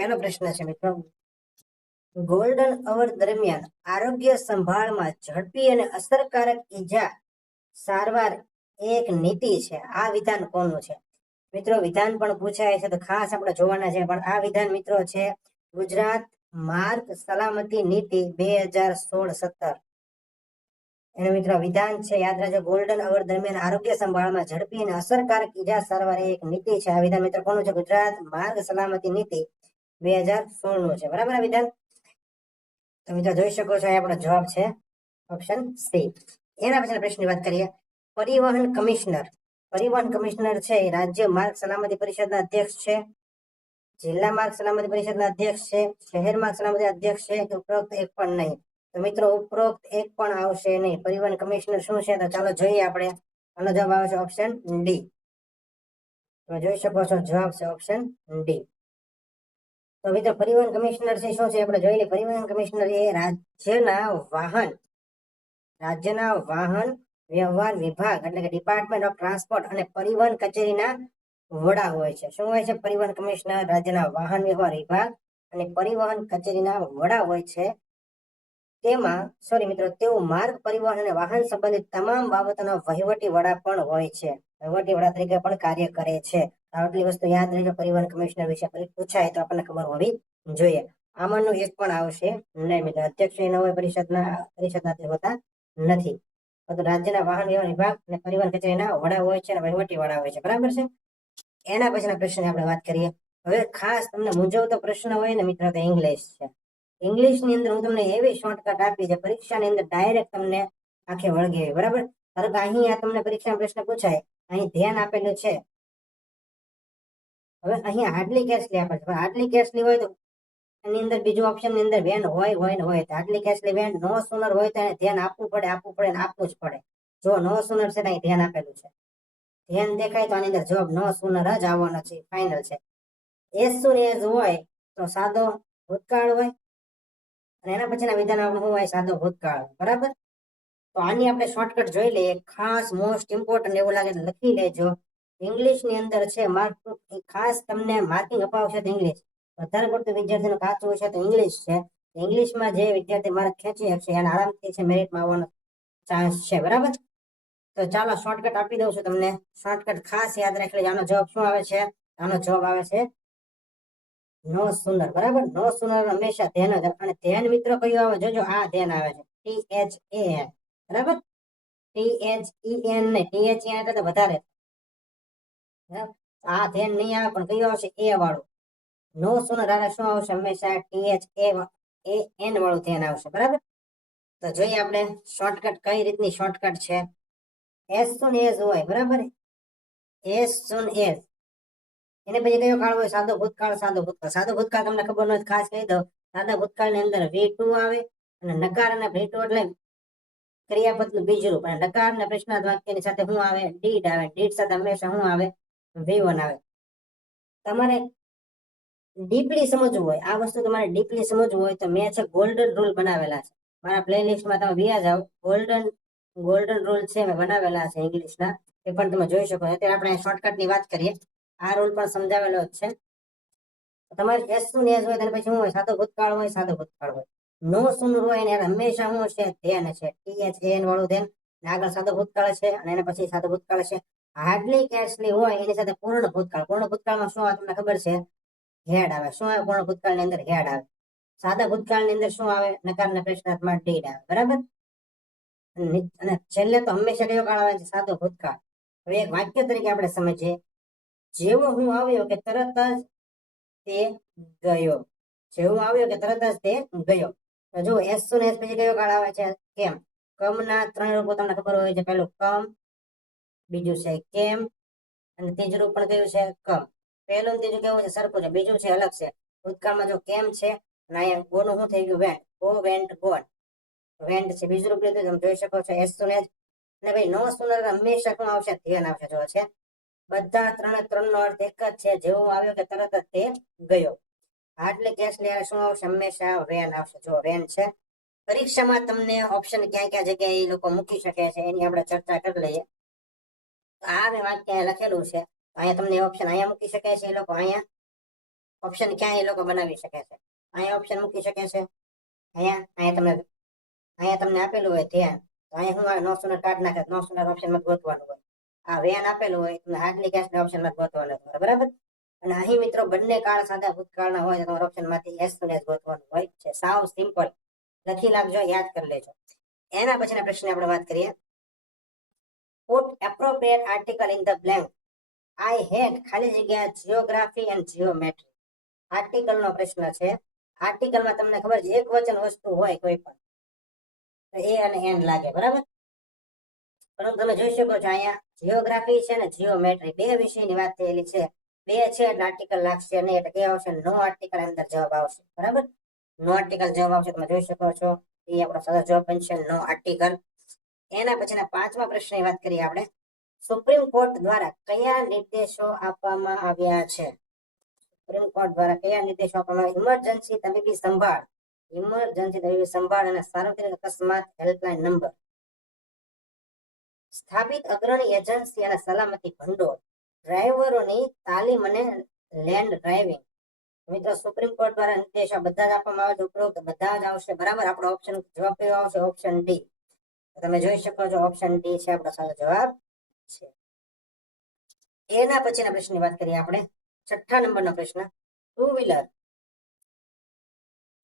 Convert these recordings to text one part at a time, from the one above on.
પહેલો પ્રશ્ન છે મિત્રો, ગોલ્ડન અવર દરમિયાન આરોગ્ય સંભાળમાં ઝડપી અને અસરકારક ઈજા સારવાર એક નીતિ છે. આ વિધાન કોનું છે? મિત્રો વિધાન પણ પૂછાય છે તો ખાસ આપણે જોવાના છે, પણ આ વિધાન મિત્રો છે ગુજરાત માર્ગ સલામતી નીતિ 2016-17. એનું મિત્રો વિધાન છે, યાદ રાખજો, ગોલ્ડન અવર દરમિયાન આરોગ્ય સંભાળમાં ઝડપી અને અસરકારક ઈજા સારવાર એક નીતિ છે. આ વિધાન મિત્રો કોનું છે? ગુજરાત માર્ગ સલામતી નીતિ 2016 નું છે. બરાબર આ વિધાન. તો મિત્રો જોઈ શકો છો આપણો જવાબ છે ઓપ્શન સી. એના પછીના પ્રશ્નની વાત કરીએ. પરિવહન કમિશનર. પરિવહન કમિશનર છે એ રાજ્ય માર્ગ સલામતી પરિષદના અધ્યક્ષ છે, જિલ્લા માર્ગ સલામતી પરિષદના અધ્યક્ષ છે, શહેર માર્ગ સલામતી અધ્યક્ષ છે કે ઉપરોક્ત એક પણ નહીં? તો મિત્રો ઉપરોક્ત એક પણ આવશે નહીં. પરિવહન કમિશનર શું છે? તો ચાલો જોઈએ આપણે. આનો જવાબ આવે છે ઓપ્શન ડી. તમે જોઈ શકો છો જવાબ છે ઓપ્શન ડી. તો મિત્રો પરિવહન કમિશનર છે શું છે આપણે જોઈ લઈએ. પરિવહન કમિશનર એ રાજ્યના વાહન વ્યવહાર વિભાગ એટલે કે ડિપાર્ટમેન્ટ ઓફ ટ્રાન્સપોર્ટ અને પરિવહન કચેરીના વડા હોય છે. શું હોય છે? પરિવહન કમિશનર રાજ્યના વાહન વ્યવહાર વિભાગ અને પરિવહન કચેરીના વડા હોય છે. તેઓ માર્ગ પરિવહન અને વાહન સંબંધિત તમામ બાબતોના વહીવટી વડા પણ હોય છે. વહીવટી વડા તરીકે પણ કાર્ય કરે છે. આટલી વસ્તુ યાદ રહેજો. પરિવહન કમિશનર વિશે પૂછાય તો આપણને ખબર હોવી જોઈએ. આમાંનું એક પણ આવશે નહીં મિત્રો. અધ્યક્ષ ન હોય પરિષદના હોતા નથી, તો રાજ્યના વાહન વ્યવહાર વિભાગ અને પરિવહન કચેરીના વડા હોય છે અને વહીવટી વડા હોય છે. બરાબર છે. એના પછીના પ્રશ્નની આપણે વાત કરીએ. હવે ખાસ તમને મૂંઝવતો પ્રશ્ન હોય ને મિત્રો તો ઇંગ્લિશ છે. ઇંગ્લિશ ની અંદર હું તમને એવી શોર્ટકટ આપી છે પરીક્ષાની અંદર ડાયરેક્ટ તમને આંખે વળગે. બરાબર. કારણ કે અહીંયા તમને પરીક્ષામાં પ્રશ્ન પૂછાય, અહીં ધ્યાન આપેલું છે. હવે અહીંયા હાર્ડલી કેસલી આપે છે. હાર્ડલી કેસલી હોય તો એની અંદર બીજું ઓપ્શન ની અંદર વેન હોય હાર્ડલી કેસલી વેન નો સુનર હોય તો એને ધ્યાન આપવું પડે ને આપવું જ પડે. જો નો સુનર છે અહીં ધ્યાન આપેલું છે, ધ્યાન દેખાય તો આની અંદર જવાબ નો સુનર જ આવવાનો છે. ફાઇનલ છે. એઝ સુન એઝ હોય તો સાદો ભૂતકાળ હોય અને એના પછીના વિધાન આપણું શું હોય? સાદો ભૂતકાળ. બરાબર. તો આની આપણે શોર્ટકટ જોઈ લઈએ. ખાસ મોસ્ટ ઇમ્પોર્ટન્ટ એવું લાગે તો લખી લેજો. ઇંગ્લિશ ની અંદર છે ખાસ તમને માર્કિંગ અપાવશે તો ઇંગ્લિશ. વધારે પડતું વિદ્યાર્થીનું કાચું છે તો ઇંગ્લિશ છે. ઇંગ્લિશમાં જે વિદ્યાર્થી માર્ક ખેંચી શકશે એને આરામથી છે મેરિટમાં આવવાનો ચાન્સ છે. બરાબર. તો ચાલો શોર્ટકટ આપી દઉં છું તમને. શોર્ટકટ ખાસ યાદ રાખી લેજો. આનો જવાબ શું આવે છે? આનો જવાબ આવે છે નો સુનર. બરાબર. નો સુનર હંમેશા ધ્યાન જ. અને ધ્યાન મિત્રો કયું આવે? જોજો આ ધ્યાન આવે છે THAN. બરાબર. THEN ને THEN એટલે તો વધારે. આ ધ્યાન નહીં આવે પણ કયું આવશે? એ વાળું. નો સુનર આને શું આવશે? હંમેશા THAN વાળું ધ્યાન આવશે. બરાબર. તો જોઈએ આપણે શોર્ટકટ કઈ રીતની શોર્ટકટ છે. એઝ સુન એઝ હોય. બરાબર. એઝ સુન એઝ એને પછી કયો કાળ હોય? સાદો ભૂતકાળ. સાદો ભૂતકાળ તમને ખબર ન હોય ખાસ કહી દો. સાદા ભૂતકાળ ની અંદર V2 આવે અને નકાર અને V2 એટલે ક્રિયાપદનું બીજરૂપ. અને નકાર અને પ્રશ્નાર્થ વાક્યની સાથે શું આવે? ડીડ આવે. ડીડ સાથે હંમેશા શું આવે? V1 આવે. તમારે ડીપલી સમજવું હોય આ વસ્તુ, તમારે ડીપલી સમજવું હોય તો મેં છે ગોલ્ડન રૂલ બનાવેલા છે મારા પ્લેલિસ્ટમાં. તમે વ્યા જાઓ. ગોલ્ડન રૂલ છે મેં બનાવેલા છે ઇંગ્લિશના, એ પણ તમે જોઈ શકો. અત્યારે આપણે શોર્ટકટ ની વાત કરીએ. આ રૂલ પણ સમજાવેલો જ છે. તમારે એસ સુન એઝ હોય ત્યારે પછી શું હોય? સાદો ભૂતકાળ હોય. નો સુન હોય ને હંમેશા શું છે? ધ્યાન છે. THAN વાળું ધ્યાન. આગળ સાદો ભૂતકાળ છે અને એના પછી સાદો ભૂતકાળ છે. હાર્ડલી કેસલી હોય એની સાથે પૂર્ણ ભૂતકાળમાં શું આવે તમને ખબર છે? હેડ આવે. શું આવે? પૂર્ણ ભૂતકાળની અંદર હેડ આવે. સાદા ભૂતકાળની અંદર શું આવે? નકારના પ્રશ્નાર્થમાં ડીડ આવે. બરાબર. અને છેલ્લે તો હંમેશા કયો કાળ આવે છે? સાદો ભૂતકાળ. હવે એક વાક્ય તરીકે આપણે સમજીએ. જેવો હું આવ્યો કે તરત જ તે ગયો. જેવું આવ્યો કે તરત જ તે ગયો. તો જો એસ સુન એસ પછી કયો કાળ આવે છે? કેમ. કમના 3 રૂપો તમને ખબર હોય છે. પહેલું કમ, બીજું છે કેમ, અને ત્રીજું રૂપ પણ કયું છે? કમ. પહેલું ત્રીજું કેવું છે? સરખું છે. બીજું છે અલગ છે. ભૂતકાળમાં જો કેમ છે અને અહીંયા ગોનું શું થઈ ગયું? Went. Go went gone. Went છે. બીજું રૂપ લીધું તમે જોઈ શકો છો એસ સુન એઝ. અને ભાઈ નો સુનર હંમેશા શું આવશે? ધ્યાન આવશે. જો છે બધા ત્રણ નો અર્થ એક જ છે. જેવું આવ્યો કે તરત જ તે ગયો. હાર્ડલી કેસલી શું આવશે? હંમેશા વેન આવશે. જો વેન છે. પરીક્ષામાં તમને ઓપ્શન ક્યાં જગ્યાએ એ લોકો મૂકી શકે છે એની આપણે ચર્ચા કરી લઈએ. આ મેં વાક્ય લખેલું છે. અહીંયા તમને ઓપ્શન અહીંયા મૂકી શકે છે એ લોકો. અહીંયા ઓપ્શન ક્યાં એ લોકો બનાવી શકે છે? અહીંયા ઓપ્શન મૂકી શકે છે, અહીંયા તમને આપેલું હોય ધ્યાન, તો અહીંયા હું નો સોનર કાઢ નાખે, નો સોનર ઓપ્શનમાં ગોતવાનું હોય. આ વેન આપેલું હોય તમને હાર્ડલી કેશ ઓપ્શનમાં ગોતવાનું હોય, બરાબર. અને અહીં મિત્રો બંને કાળ સાથે ભૂતકાળના હોય તો તમારા ઓપ્શનમાંથી એસ ગોતવાનું હોય છે. સાવ સિમ્પલ, લખી નાખજો, યાદ કરી લેજો. એના પછીના પ્રશ્ન આપણે વાત કરીએ. Put appropriate article in the blank. I hate ખાલી જગ્યા જીઓગ્રાફી એન્ડ જીઓમેટ્રી. આર્ટિકલ નો પ્રશ્ન છે. આર્ટિકલમાં તમને ખબર છે એક વચન વસ્તુ હોય કોઈ પણ, તો એ અને એન લાગે, બરાબર. પરંતુ તમે જોઈ શકો છો અહીંયા જીઓગ્રાફી છે ને જીઓમેટ્રી બે વિષયની વાત થયેલી છે. બે છે એટલે આર્ટિકલ લાગશે નહીં, એટલે કે આવશે નો આર્ટિકલ, અંદર જવાબ આવશે, બરાબર. નો આર્ટિકલ જવાબ આવશે, તમે જોઈ શકો છો. એ આપણો સાચો જવાબ બનશે, નો આર્ટિકલ. એના પછીના પાંચમા પ્રશ્નની વાત કરીએ આપણે. સુપ્રીમ કોર્ટ દ્વારા કયા નિર્દેશો આપવામાં આવ્યા છે? સુપ્રીમ કોર્ટ દ્વારા કયા નિર્દેશો આપવામાં આવ્યા? ઇમરજન્સી તબીબી સંભાળ અને સાર્વત્રિક અકસ્માત હેલ્પલાઇન નંબર, સ્થાપિત અગ્રણી એજન્સી અને સલામતી ભંડોળ, ડ્રાઈવરોની તાલીમ અને લેન્ડ ડ્રાઇવિંગ. મિત્રો સુપ્રીમ કોર્ટ દ્વારા નિર્દેશો બધા જ આપવામાં આવે છે, ઉપરોક્ત બધા જ આવશે, બરાબર. આપણો ઓપ્શન જવાબ કયો આવશે? Option D. તમે જોઈ શકો છો ઓપ્શન ડી છે આપણો સાચો જવાબ છે. એના પછીના પ્રશ્નની વાત કરીએ આપણે. 6થા નંબરનો પ્રશ્ન. ટુ વ્હીલર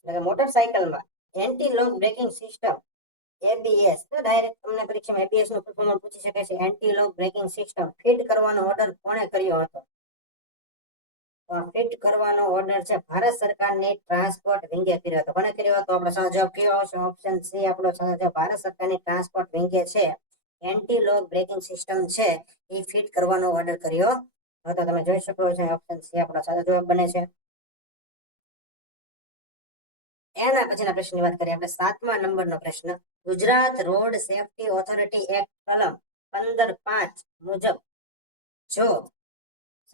એટલે મોટરસાયકલમાં anti lock braking system ABS, તો ડાયરેક્ટ તમને પરીક્ષામાં ABS નું ફૂલ પૂછી શકે છે. Anti lock braking system fit કરવાનો ઓર્ડર કોણે કર્યો હતો? તો ફિટ કરવાનો ઓર્ડર છે ભારત સરકારની ટ્રાન્સપોર્ટ વિંગે કર્યો હતો. કોને કર્યો હતો? આપણો સાચો જવાબ કયો આવશે? ઓપ્શન સી આપણો સાચો જવાબ. ભારત સરકારની ટ્રાન્સપોર્ટ વિંગે છે એન્ટી લોક બ્રેકિંગ સિસ્ટમ છે એ ફિટ કરવાનો ઓર્ડર કર્યો હતો. તમે જોઈ શકો છો ઓપ્શન સી આપણો સાચો જવાબ બને છે. એના પછીના પ્રશ્નની વાત કરીએ આપણે. 7મા નંબરનો પ્રશ્ન. Gujarat road safety authority act કલમ 15(5) મુજબ જો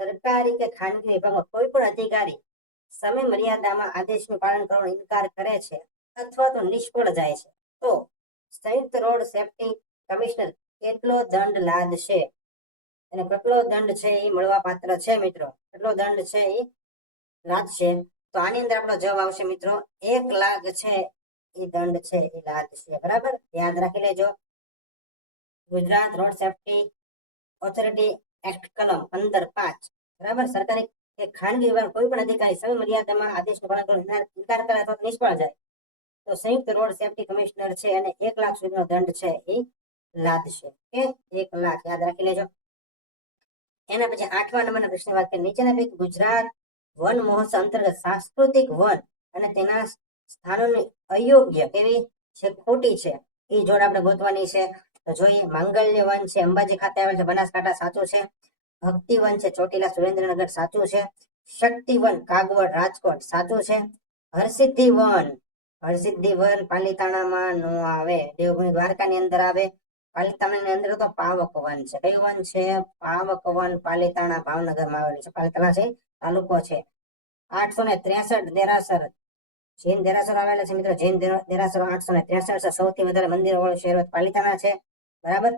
સરકારી કે ખાનગી વિભાગમાં કોઈ પણ અધિકારી સમય મર્યાદામાં આદેશનું પાલન કરવાનો ઇનકાર કરે છે અથવા તો નિષ્ફળ જાય છે, તો સંયુક્ત રોડ સેફટી કમિશનર કેટલો દંડ લાદશે? અને કેટલો દંડ છે એ મળવા પાત્ર છે મિત્રો? કેટલો દંડ છે એ લાદશે? તો આની અંદર આપણો જવાબ આવશે મિત્રો 1 લાખ છે એ દંડ છે એ લાદશે, બરાબર. યાદ રાખી લેજો. Gujarat road safety authority act કલમ 15(5), બરાબર. સરકારી કે ખાનગી વિભાગ કોઈ પણ અધિકારી સમય મર્યાદામાં આદેશનું પાલન કરવાનો ઇનકાર કરે અથવા નિષ્ફળ જાય તો સંયુક્ત રોડ સેફટી કમિશનર છે અને 1 લાખ સુધીનો દંડ છે એ લાદશે. કે 1 લાખ, યાદ રાખી લેજો. એના પછી 8મા નંબરના પ્રશ્ન વાત કરીએ. નીચેના પૈકી ગુજરાત વન મહોત્સવ અંતર્ગત સાંસ્કૃતિક વન અને તેના સ્થાનોની અયોગ્ય કેવી છે, ખોટી છે, એ જોડ આપણે ગોતવાની છે. તો જોઈએ. માંગલ્ય વન છે અંબાજી ખાતે આવેલ છે, બનાસકાંઠા, સાચું છે. ભક્તિ વન છે ચોટીલા, સુરેન્દ્રનગર, સાચું છે. શક્તિ વન કાગવડ, રાજકોટ, સાચું છે. હરસિદ્ધિ વન પાલીતાણામાં નો આવે, દેવભૂમિ દ્વારકાની અંદર આવે. પાલીતાણાની અંદર તો પાવક વન છે. કયું વન છે? પાવક વન, પાલીતાણા ભાવનગરમાં આવેલું છે. પાલીતાણા છે તાલુકો છે. 863 દેરાસર જૈન દેરાસર આવેલા છે મિત્રો. જૈન દેરાસર 863 છે. સૌથી વધારે મંદિરો વાળું શહેર પાલીતાણા છે, બરાબર.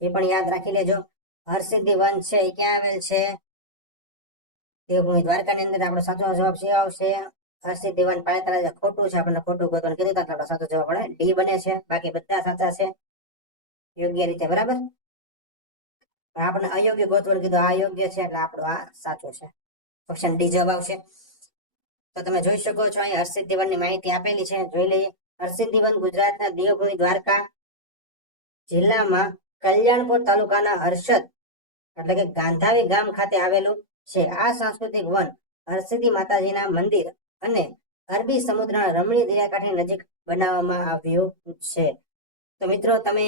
એ પણ યાદ રાખી લેજો. હરસિદ્ધિ વન છે એ ક્યાં આવેલ છે? દેવભૂમિ દ્વારકાની અંદર. આપણો સાચો જવાબ શું આવશે? હરસિદ્ધિ વન પાલીતાણા. ખોટું છે, આપણને ખોટું ગોતવાનું કીધું તો આપણો સાચો જવાબ આપણે ડી બને છે. બાકી બધા સાચા છે યોગ્ય રીતે, બરાબર. આપણે અયોગ્ય ગોતવાનું કીધું, આ યોગ્ય છે એટલે આપણો આ સાચું છે. ઓપ્શન ડી જવાબ આવશે. તો તમે જોઈ શકો છો અહીં હરસિદ્ધિ વનની માહિતી આપેલી છે, જોઈ લઈએ. હરસિદ્ધિ વન ગુજરાતના દેવભૂમિ દ્વારકા જિલ્લામાં કલ્યાણપુર તાલુકાના હર્ષદ એટલે કે ગાંધાવી ગામ ખાતે આવેલું છે. આ સાંસ્કૃતિક વન હરસિદ્ધિ માતાજીના મંદિર અને અરબી સમુદ્રના રમણીય દરિયાકાંઠાની નજીક બનાવવામાં આવ્યું છે. તો મિત્રો તમે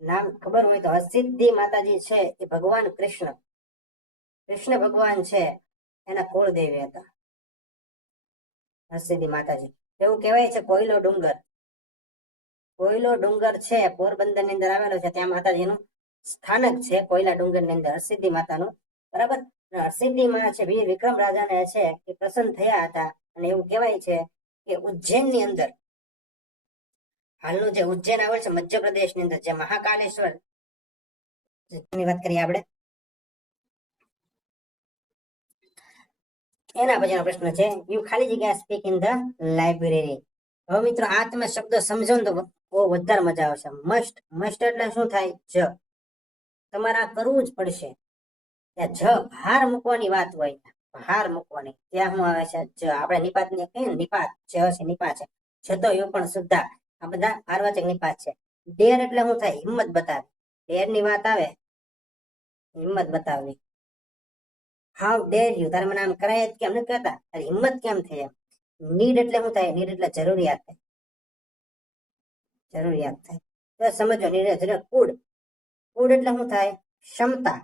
નામ ખબર હોય તો હરસિદ્ધિ માતાજી છે એ ભગવાન કૃષ્ણ ભગવાન છે એના કુળદેવી હતા હરસિદ્ધિ માતાજી. એવું કહેવાય છે કોયલો ડુંગર છે પોરબંદર ની અંદર આવેલો છે, ત્યાં માતાજીનું સ્થાનક છે કોયલા ડુંગર ની અંદર હરસિદ્ધિ માતાનું, બરાબર. હરસિદ્ધિ માં છે વીર વિક્રમ રાજાને છે એ પ્રસન્ન થયા હતા અને એવું કહેવાય છે કે ઉજ્જૈન ની અંદર, હાલનું જે ઉજ્જૈન આવેલ છે મધ્યપ્રદેશ ની અંદર, જે મહાકાલેશ્વર ની વાત કરીએ આપણે. એના પછીનો પ્રશ્ન છે યુ ખાલી જગ્યા સ્પીક ઇન ધ લાઇબ્રેરી. હવે મિત્રો આ તમે શબ્દ સમજો ને તો બહુ વધારે મજા આવશે. મસ્ટ, મસ્ટ એટલે શું થાય? જ. તમારે આ કરવું જ પડશે. ત્યાં જ ભાર મૂકવાની વાત હોય, ભાર મૂકવાની, ત્યાં શું આવે છે? જ. આપણે નિપાત ને કહીએ ને, નિપાત જ છે, નિપાત છે. છતો એવું પણ સુદ્ધા આ બધા ભારવાચક નિપાત છે. ડેર એટલે શું થાય? હિંમત બતાવે. ડેર ની વાત આવે, હિંમત બતાવવી. હાઉ ડેર યુ, તારે મને આમ કરાય જ કેમ નથી કહેતા, તારી હિંમત કેમ થઈ એમ. નીડ એટલે શું થાય? નીડ એટલે જરૂરિયાત થાય, જરૂરિયાત થાય. તો સમજો નીડ એટલે કુડ. કુડ એટલે શું થાય? ક્ષમતા.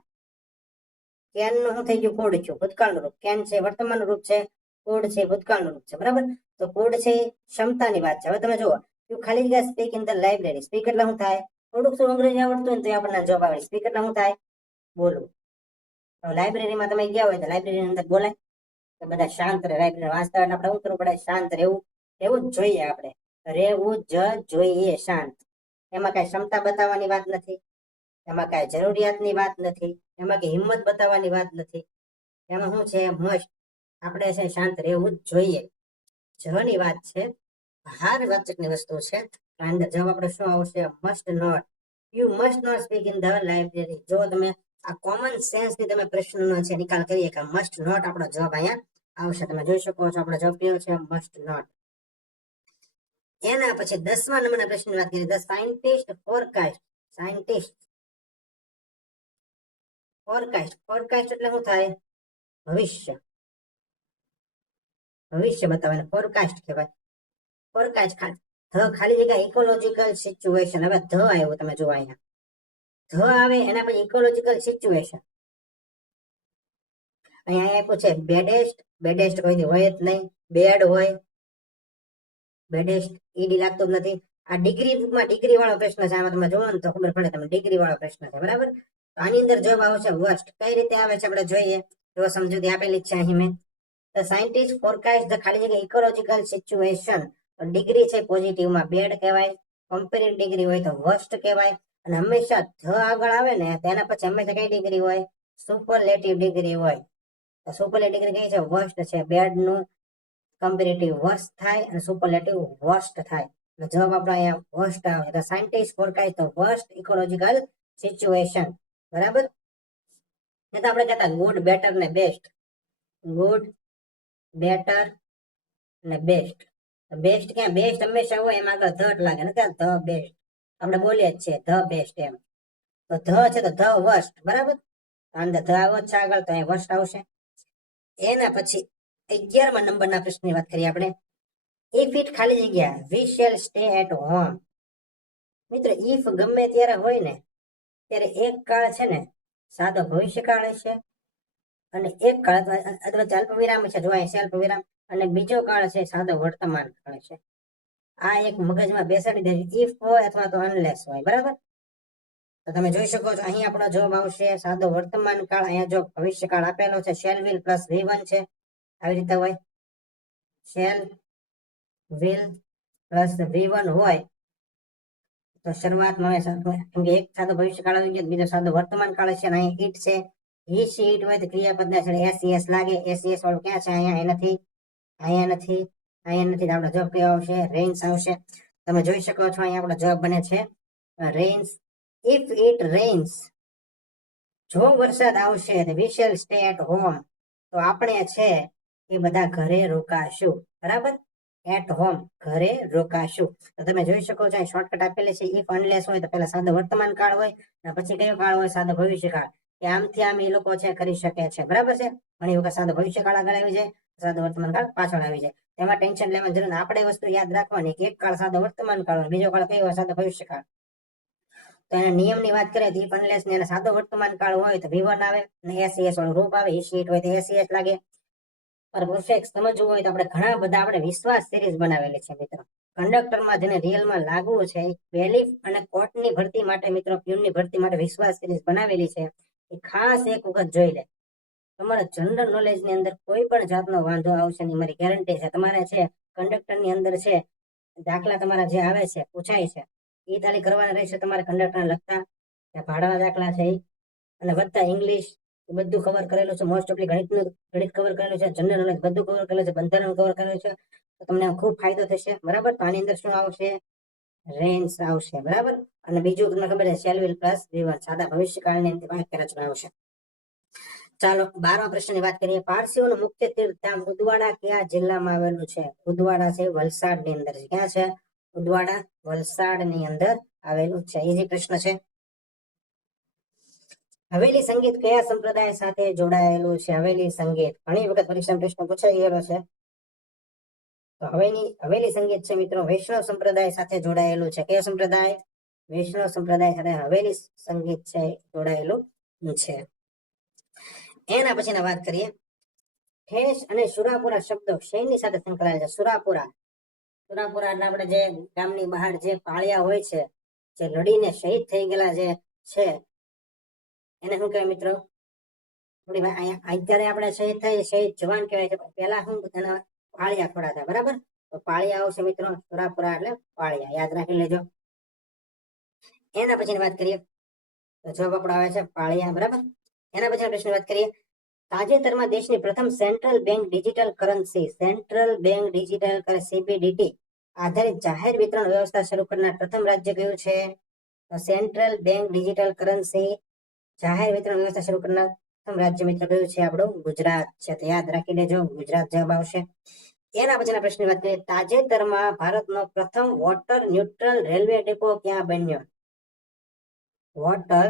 કેન નું શું થઈ ગયું? કુડ છું, ભૂતકાળનું રૂપ. કેન છે વર્તમાનનું રૂપ છે, કુડ છે ભૂતકાળનું રૂપ છે, બરાબર. તો કુડ છે ક્ષમતાની વાત છે. હવે તમે જુઓ, યુ ખાલી જગ્યા speak in the library. Speak એટલે શું થાય? થોડુંક શું અંગ્રેજી આવડતું હોય ને તો આપણને જવાબ આવે. સ્પીક એટલે શું થાય? બોલવું. લાઇબ્રેરીમાં તમે ગયા હોય તો લાઇબ્રેરીની અંદર બોલાય તો બધા શાંત રહે. લાઇબ્રેરી વાંચતા એટલે આપણે શું કરવું પડે? શાંત રહેવું. એવું જ જોઈએ આપણે, રહેવું જ જોઈએ, શાંત. એમાં કઈ ક્ષમતા બતાવવાની વાત નથી, એમાં કઈ જરૂરિયાતની વાત નથી, એમાં કઈ હિંમત બતાવવાની વાત નથી. એમાં શું છે? મસ્ટ. આપણે છે શાંત રહેવું જ જોઈએ. જની વાત છે, ભાર વાચકની વસ્તુ છે. અંદર જવાબ આપણે શું આવશે? Must not. You must not speak in the library. જો તમે આ કોમન સેન્સ ની તમે પ્રશ્નનો છે નિકાલ કરીએ કે મસ્ટ નોટ આપણો જવાબ અહીંયા આવશે. તમે જોઈ શકો છો આપણો જવાબ કયો છે? Must not. એના પછી 10મા નંબરના પ્રશ્નની વાત કરીએ. The scientist forecast. Scientist forecast. Forecast એટલે શું થાય? ભવિષ્ય. ભવિષ્ય બતાવે ફોરકાસ્ટ કહેવાય. ફોરકાસ્ટ ખાલી જગ્યા ઇકોલોજીકલ સિચ્યુએશન. હવે ધ આવ્યો, તમે જુઓ અહીંયા ધ આવે એના પછી ઇકોલોજીકલ સિચ્યુએશન. અહીંયા આપ્યું છે બેડેસ્ટ. બેડેસ્ટ કોઈ હોય જ નહીં. બેડ હોય, બેડેસ્ટ ઈડી લાગતો જ નથી. આ ડિગ્રીમાં ડિગ્રી વાળો પ્રશ્ન છે. આમાં તમે જોવો ને તો ખબર પડે તમને ડિગ્રી વાળો પ્રશ્ન છે, બરાબર. તો આની અંદર જવાબ આવશે વર્સ્ટ. કઈ રીતે આવે છે આપણે જોઈએ. જો સમજૂતી આપેલી છે અહીં મેં. ધ સાયન્ટિસ્ટ ફોરકાસ્ટ ધ ખાલી જગ્યા ઇકોલોજીકલ સિચ્યુએશન. ડિગ્રી છે પોઝિટિવમાં બેડ કહેવાય, કમ્પેરિટિવ ડિગ્રી હોય તો વર્સ્ટ કહેવાય. અને હંમેશા ધ આગળ આવે ને તેના પછી હંમેશા કઈ ડિગ્રી હોય? સુપરલેટિવ ડિગ્રી હોય. તો સુપરલેટિવ ડિગ્રી કઈ છે? વર્સ્ટ છે. બેડ નું કમ્પેરેટિવ વર્સ્ટ થાય અને સુપરલેટિવ વર્સ્ટ થાય. જવાબ આપણો અહીંયા વર્સ્ટ આવે. The scientist forecast the worst ecological situation, બરાબર. એ તો આપણે કહેતા ગુડ, બેટર ને બેસ્ટ. ગુડ, બેટર ને બેસ્ટ. બેસ્ટ ક્યાં? બેસ્ટ હંમેશા હોય એમાં આગળ ધ લાગે ને, ધ બેસ્ટ આપણે બોલીએ જ છીએ, ધ બેસ્ટ એમ. તો ધ છે તો ધ વર્સ્ટ, બરાબર. અંદર ધ આવો છે આગળ તો અહીં વર્સ્ટ આવશે. એના પછી 11મા નંબરના પ્રશ્નની વાત કરીએ આપણે. ઇફ ઇટ ખાલી જગ્યા we shall stay at home. મિત્રો ઇફ ગમે ત્યારે હોય ને ત્યારે એક કાળ છે ને સાદો ભવિષ્યકાળ છે, અને એક કાળ અથવા અલ્પ વિરામ છે, જોવાય છે અલ્પ વિરામ, અને બીજો કાળ છે સાદો વર્તમાન કાળ છે. આ એક મગજમાં બેસાડી દેજો. ઇફ હોય અથવા તો અનલેસ હોય, બરાબર. તો તમે જોઈ શકો છો અહીં આપણો જવાબ આવશે સાદો વર્તમાન કાળ. અહીંયા જો ભવિષ્યકાળ આપેલો છે શેલ વિલ પ્લસ V1 છે, આવી રીતે હોય. શેલ વિલ પ્લસ V1 હોય તો શરૂઆતમાં કેમ કે એક સાદો ભવિષ્યકાળ આવી ગયો, બીજો સાદો વર્તમાન કાળ છે. અને અહીં ઇટ છે, હી સી ઇટ હોય તો ક્રિયાપદના છે એસ લાગે. એસ વાળું ક્યાં છે? અહીંયા નથી, અહીંયા નથી, અહીંયા નથી. આપણો જવાબ કયો આવશે? રેન્સ આવશે. તમે જોઈ શકો છો અહીંયા આપણો જવાબ બને છે રેન્સ. ઇફ ઇટ રેન્સ, જો વરસાદ આવશે we shall stay at home, તો આપણે છે એ બધા ઘરે રોકાશું, બરાબર. એટ હોમ, ઘરે રોકાશું. તો તમે જોઈ શકો છો શોર્ટકટ આપેલી છે. ઇફ અનલેસ હોય તો પહેલા સાદો વર્તમાન કાળ હોય અને પછી કયો કાળ હોય? સાદો ભવિષ્યકાળ. કે આમથી આમ એ લોકો છે કરી શકે છે, બરાબર છે. ઘણી વખત સાદો ભવિષ્યકાળ આગળ આવી જાય, સાદો વર્તમાન કાળ પાછળ આવી જાય. તેમાં ટેન્શન લેવાની જરૂર. આપણે વસ્તુ યાદ રાખવાની કે એક કાળ સાદો વર્તમાન કાળ હોય, બીજો કાળ કયો હોય? સાદો ભવિષ્યકાળ. તો એના નિયમની વાત કરીએ તો ઇફ અનલેસ ને સાદો વર્તમાન કાળ હોય તો V1 આવે અને એસ વાળું રૂપ આવે. ઈટ હોય તો એસ લાગે. પર પરફેક્ટ સમજવું હોય તો આપણે ઘણા બધા આપણે વિશ્વાસ સિરીઝ બનાવેલી છે મિત્રો. કંડક્ટરમાં જેને રિયલમાં લાગવું છે, બેલીફ અને કોર્ટની ભરતી માટે મિત્રો, પ્યુનની ભરતી માટે વિશ્વાસ સિરીઝ બનાવેલી છે. એ ખાસ એક વખત જોઈ લે. તમારા જનરલ નોલેજ ની અંદર કોઈ પણ જાતનો વાંધો આવશે નહીં, મારી ગેરંટી છે. તમારે છે કંડક્ટરની અંદર છે દાખલા તમારા જે આવે છે, પૂછાય છે, એ તાલી કરવાના રહેશે તમારે. કંડક્ટરને લગતા ભાડાના દાખલા છે અને વધતા ઇંગ્લિશ, બધું કવર કરેલું છે. મોસ્ટ ઓફલી ગણિત કવર કરેલું છે, જનરલ નોલેજ બધું કવર કરેલું છે, બંધારણ કવર કરેલું છે. તો તમને ખૂબ ફાયદો થશે. બરાબર, તો આની અંદર શું આવશે? રેન્જ આવશે. બરાબર, અને બીજું તમને ખબર છે શેલ પ્લસ વિવર, સાદા ભવિષ્યકાળની વાક્ય રચના આવશે. ચાલો 12મા પ્રશ્નની વાત કરીએ. પારસીઓનું મુખ્ય તીર્થધામ ઉદવાડા કયા જિલ્લામાં આવેલું છે? ઉદવાડા છે વલસાડની અંદર છે. ક્યાં છે? ઉદવાડા વલસાડની અંદર આવેલું છે. ઈઝી પ્રશ્ન છે. હવેલી સંગીત કયા સંપ્રદાય સાથે જોડાયેલું છે? હવેલી સંગીત ઘણી વખત પરીક્ષા પ્રશ્ન પૂછાઈ ગયેલો છે. તો હવેલી સંગીત છે મિત્રો વૈષ્ણવ સંપ્રદાય સાથે જોડાયેલું છે. કયો સંપ્રદાય? વૈષ્ણવ સંપ્રદાય સાથે હવેલી સંગીત છે જોડાયેલું છે. એના પછીના વાત કરીએ. ઠેસ અને સુરાપુરા શબ્દો શેની સાથે સંકળાયેલા છે? સુરાપુરા એટલે આપણે જે ગામની બહાર જે પાળિયા હોય છે, જે લડીને શહીદ થઈ ગયેલા જે છે, એને શું કહેવાય મિત્રો? અત્યારે આપણે શહીદ જવાન કહેવાય છે. પેલા શું એના પાળિયા ખોડાતા. બરાબર, તો પાળિયા આવશે મિત્રો. સુરાપુરા એટલે પાળિયા, યાદ રાખી લેજો. એના પછીની વાત કરીએ તો જવાબ આપણો આવે છે પાળિયા. બરાબર, એના પછીના પ્રશ્નની વાત કરીએ. તાજેતરમાં દેશની પ્રથમ central bank digital currency CBDT આધારિત જાહેર વિતરણ વ્યવસ્થા શરૂ કરનાર પ્રથમ રાજ્ય કયું છે? સેન્ટ્રલ બેંક ડિજિટલ કરન્સી જાહેર વિતરણ વ્યવસ્થા શરૂ કરનાર પ્રથમ રાજ્ય મિત્ર કયું છે? આપણું ગુજરાત છે. તો યાદ રાખી લેજો, ગુજરાત જવાબ આવશે. એના પછીના પ્રશ્નની વાત કરીએ. તાજેતરમાં ભારતનો પ્રથમ વોટર ન્યુટ્રલ રેલવે ડેપો ક્યાં બન્યો? વોટર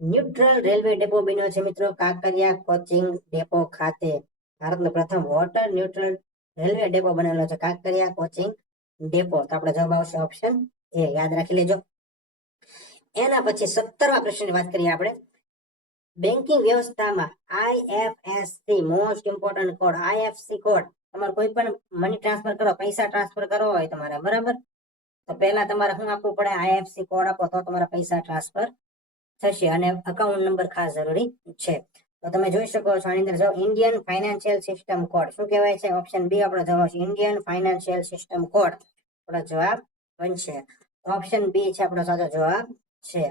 ન્યુટ્રલ રેલવે ડેપો બન્યો છે મિત્રો કાંકરિયા કોચિંગ ડેપો ખાતે. ભારતનો પ્રથમ વોટર ન્યુટ્રલ રેલવે ડેપો બનેલો છે કાંકરિયા કોચિંગ ડેપો. તો આપણે જવાબ આવશે ઓપ્શન એ, યાદ રાખી લેજો. એના પછી 17મા પ્રશ્નની વાત કરીએ આપણે. બેન્કિંગ વ્યવસ્થામાં IFSC most important code, IFSC code તમારે કોઈ પણ મની ટ્રાન્સફર કરો, પૈસા ટ્રાન્સફર કરવો હોય તમારે, બરાબર, તો પહેલા તમારે શું આપવું પડે? IFSC કોડ આપો તો તમારા પૈસા ટ્રાન્સફર થશે, અને અકાઉન્ટ નંબર ખાસ જરૂરી છે. તો તમે જોઈ શકો છો આની અંદર જો ઇન્ડિયન ફાઇનાન્શિયલ સિસ્ટમ કોડ શું કહેવાય છે? ઓપ્શન બી આપણો જવાબ છે ઇન્ડિયન ફાઇનાન્શિયલ સિસ્ટમ કોડ આપણો જવાબ બનશે. ઓપ્શન બી છે આપણો સાચો જવાબ છે.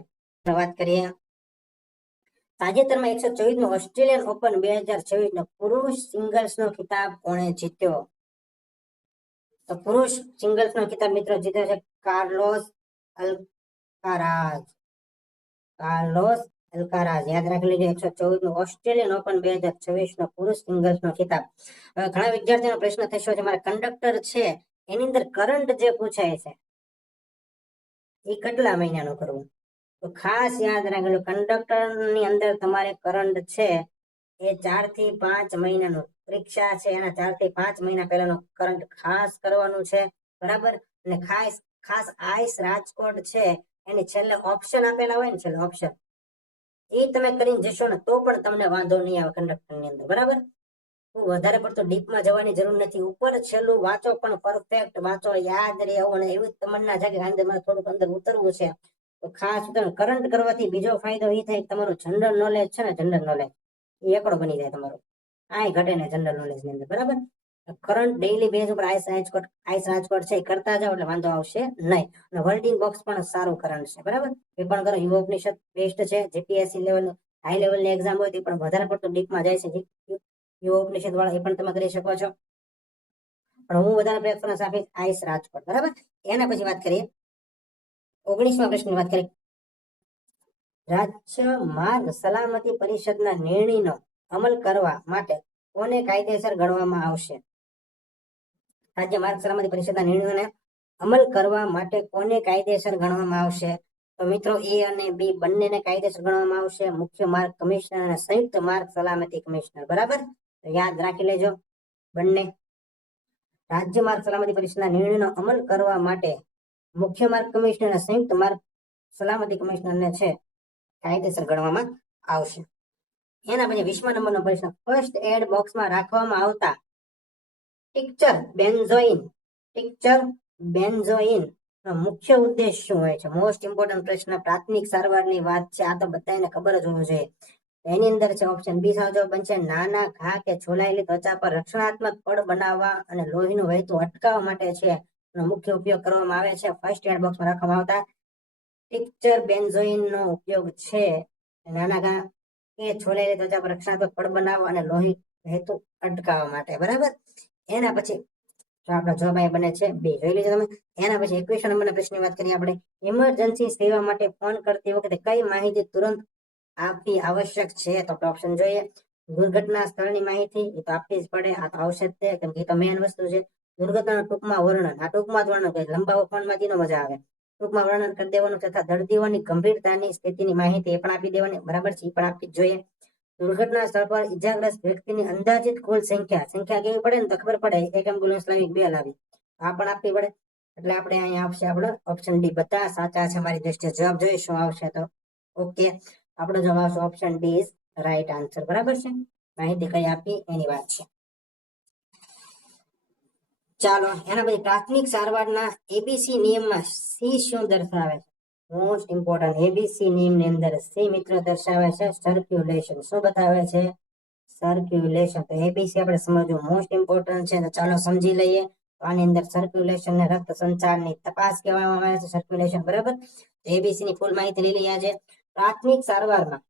વાત કરીએ. તાજેતરમાં 124મો ઓસ્ટ્રેલિયન ઓપન 2026 નો પુરુષ સિંગલ્સ નો ખિતાબ કોણે જીત્યો? તો પુરુષ સિંગલ્સ નો ખિતાબ મિત્રો જીત્યો છે કાર્લોસ અલ્કારાઝ. યાદ રાખી લેજો. 124મો ઓસ્ટ્રેલિયન ઓપન 2026 નો પુરુષ સિંગલ્સ નો ખિતાબ. હવે ઘણા વિદ્યાર્થીઓનો પ્રશ્ન થશે કે મારા કંડક્ટર છે એની અંદર કરંટ જે પૂછાય છે એ કેટલા મહિનાનું કરવું? તો ખાસ યાદ રાખજો, કંડક્ટર ની અંદર તમારે કરંટ છે એ 4 થી 5 મહિનાનું, પરીક્ષા છે એના 4 થી 5 મહિના પહેલાનું કરંટ ખાસ કરવાનું છે. બરાબર, અને ખાસ આઈસ રાજકોટ છે એની છેલ્લે ઓપ્શન આપેલા હોય ને, છેલ્લે ઓપ્શન એ તમે કરીને જશો ને તો પણ તમને વાંધો નહીં આવે કંડક્ટર ની અંદર. બરાબર, વધારે પડતો ડીપમાં જવાની જરૂર નથી. ઉપર છેલ્લું વાંચો પણ પરફેક્ટ વાંચો, યાદ રહે એવું, અને એવી તમન્ના છે કે થોડુંક અંદર ઉતરવું છે. તો ખાસ કરંટ કરવાથી બીજો ફાયદો એ થાય કે તમારું જનરલ નોલેજ છે ને, જનરલ નોલેજ એ એકડો બની જાય તમારો, આ ઘટે ને જનરલ નોલેજ ની અંદર. બરાબર, કરંટ ડેઈલી બેઝ ઉપર આઈસ રાજકોટ છે કરતા જાવ એટલે વાંધો આવશે નહીં. અને વર્લ્ડિંગ બોક્સ પણ સારું કરંટ છે. બરાબર, એ પણ કરો. યુવા ઉપનિષદ બેસ્ટ છે. જીપીએસસી લેવલ હાઈ લેવલની એક્ઝામ હોય તે પણ વધારે પડતો ડીપમાં જાય છે. યુવા ઉપનિષદ વાળા એ પણ તમે કરી શકો છો, પણ હું વધારે પ્રેફરન્સ આપીશ આઈસ રાજકોટ. બરાબર, એના પછી વાત કરીએ 19મા પ્રશ્નની વાત કરીએ. રાજ્ય માર્ગ સલામતી પરિષદના નિર્ણયનો અમલ કરવા માટે કોને કાયદેસર ગણવામાં આવશે? રાજ્ય માર્ગ સલામતી પરિષદના નિર્ણયોને અમલ કરવા માટે કોને કાયદેસર ગણવામાં આવશે? તો મિત્રો એ અને બી બંનેને કાયદેસર ગણવામાં આવશે. મુખ્ય માર્ગ કમિશનર અને સંયુક્ત માર્ગ સલામતી કમિશનર. બરાબર, યાદ રાખી લેજો બંને. રાજ્ય માર્ગ સલામતી પરિષદના નિર્ણયનો અમલ કરવા માટે મુખ્ય માર્ગ કમિશનર અને સંયુક્ત માર્ગ સલામતી કમિશનરને છે કાયદેસર ગણવામાં આવશે. એના પછી 20મા નંબરનો પ્રશ્ન. ફર્સ્ટ એડ બોક્સમાં રાખવામાં આવતા ટિંકચર બેન્ઝોઇન નો મુખ્ય ઉદ્દેશ શું હોય છે? મોસ્ટ ઇમ્પોર્ટન્ટ પ્રશ્ન, પ્રાથમિક સારવારની વાત છે. આ તો બધાને ખબર જ હોવું જોઈએ. એની અંદર છે ઓપ્શન બી સાચો જવાબ બનશે. નાના ઘા કે છોલાયેલી ત્વચા પર રક્ષણાત્મક પડ બનાવવા અને લોહીનું વહેતું અટકાવવા માટે છે મુખ્ય ઉપયોગ કરવામાં આવે છે. ફર્સ્ટ એડ બોક્સમાં રાખવામાં આવતા ટિંકચર બેન્ઝોઇન નો ઉપયોગ છે નાના ઘા કે છોલેલી ત્વચા પર રક્ષણાત્મક પડ બનાવવા અને લોહી વહેતું અટકાવવા માટે, બરાબર. એના પછી જો આપણો જવાબ અહીં બને છે બે, જોઈ લીધો તમે. એના પછી 21 નંબરના પ્રશ્નની વાત કરીએ આપણે. ઇમરજન્સી સેવા માટે ફોન કરતી વખતે કઈ માહિતી તુરંત આપવી આવશ્યક છે? તો આપણે ઓપ્શન જોઈએ. દુર્ઘટના સ્થળની માહિતી એ તો આપવી જ પડે, આ તો આવશ્યક છે, કેમ કે એ તો મેઇન વસ્તુ છે. દુર્ઘટનાનું ટૂંકમાં વર્ણન, આ ટૂંકમાં જ વર્ણન કરે, લંબાવો ફોનમાંથી ન મજા આવે. ટૂંકમાં વર્ણન કરી દેવાનું, તથા દર્દીઓની ગંભીરતાની સ્થિતિની માહિતી એ પણ આપી દેવાની, બરાબર છે, એ પણ આપવી જ જોઈએ. દુર્ઘટના સ્થળ પર ઈજાગ્રસ્ત વ્યક્તિની અંદાજિત કુલ સંખ્યા કેવી પડે ને તો ખબર પડે, એક એમ્બ્યુલન્સ લાવી, બે લાવી, આ પણ આપવી પડે. એટલે આપણે અહીંયા આવશે આપણો ઓપ્શન ડી. બધા સાચા છે મારી દ્રષ્ટિએ. જવાબ જોઈએ શું આવશે તો ઓકે, આપણો જવાબ આવશે option D is right answer, બરાબર છે. માહિતી કઈ આપી એની વાત છે. ચાલો એના પછી પ્રાથમિક સારવારના એબીસી નિયમમાં સી શું દર્શાવે છે? મોસ્ટ ઇમ્પોર્ટન્ટ, એબીસી નિયમની અંદર સી મિત્રો દર્શાવે છે સર્ક્યુલેશન. શું બતાવે છે? સર્ક્યુલેશન. તો એબીસી આપણે સમજવું મોસ્ટ ઇમ્પોર્ટન્ટ છે, તો ચાલો સમજી લઈએ. આની અંદર સર્ક્યુલેશન ને રક્ત સંચારની તપાસ કહેવામાં આવે છે, સર્ક્યુલેશન, બરાબર. એબીસી ની ફૂલ માહિતી લઈ લઈએ આજે. પ્રાથમિક સારવારમાં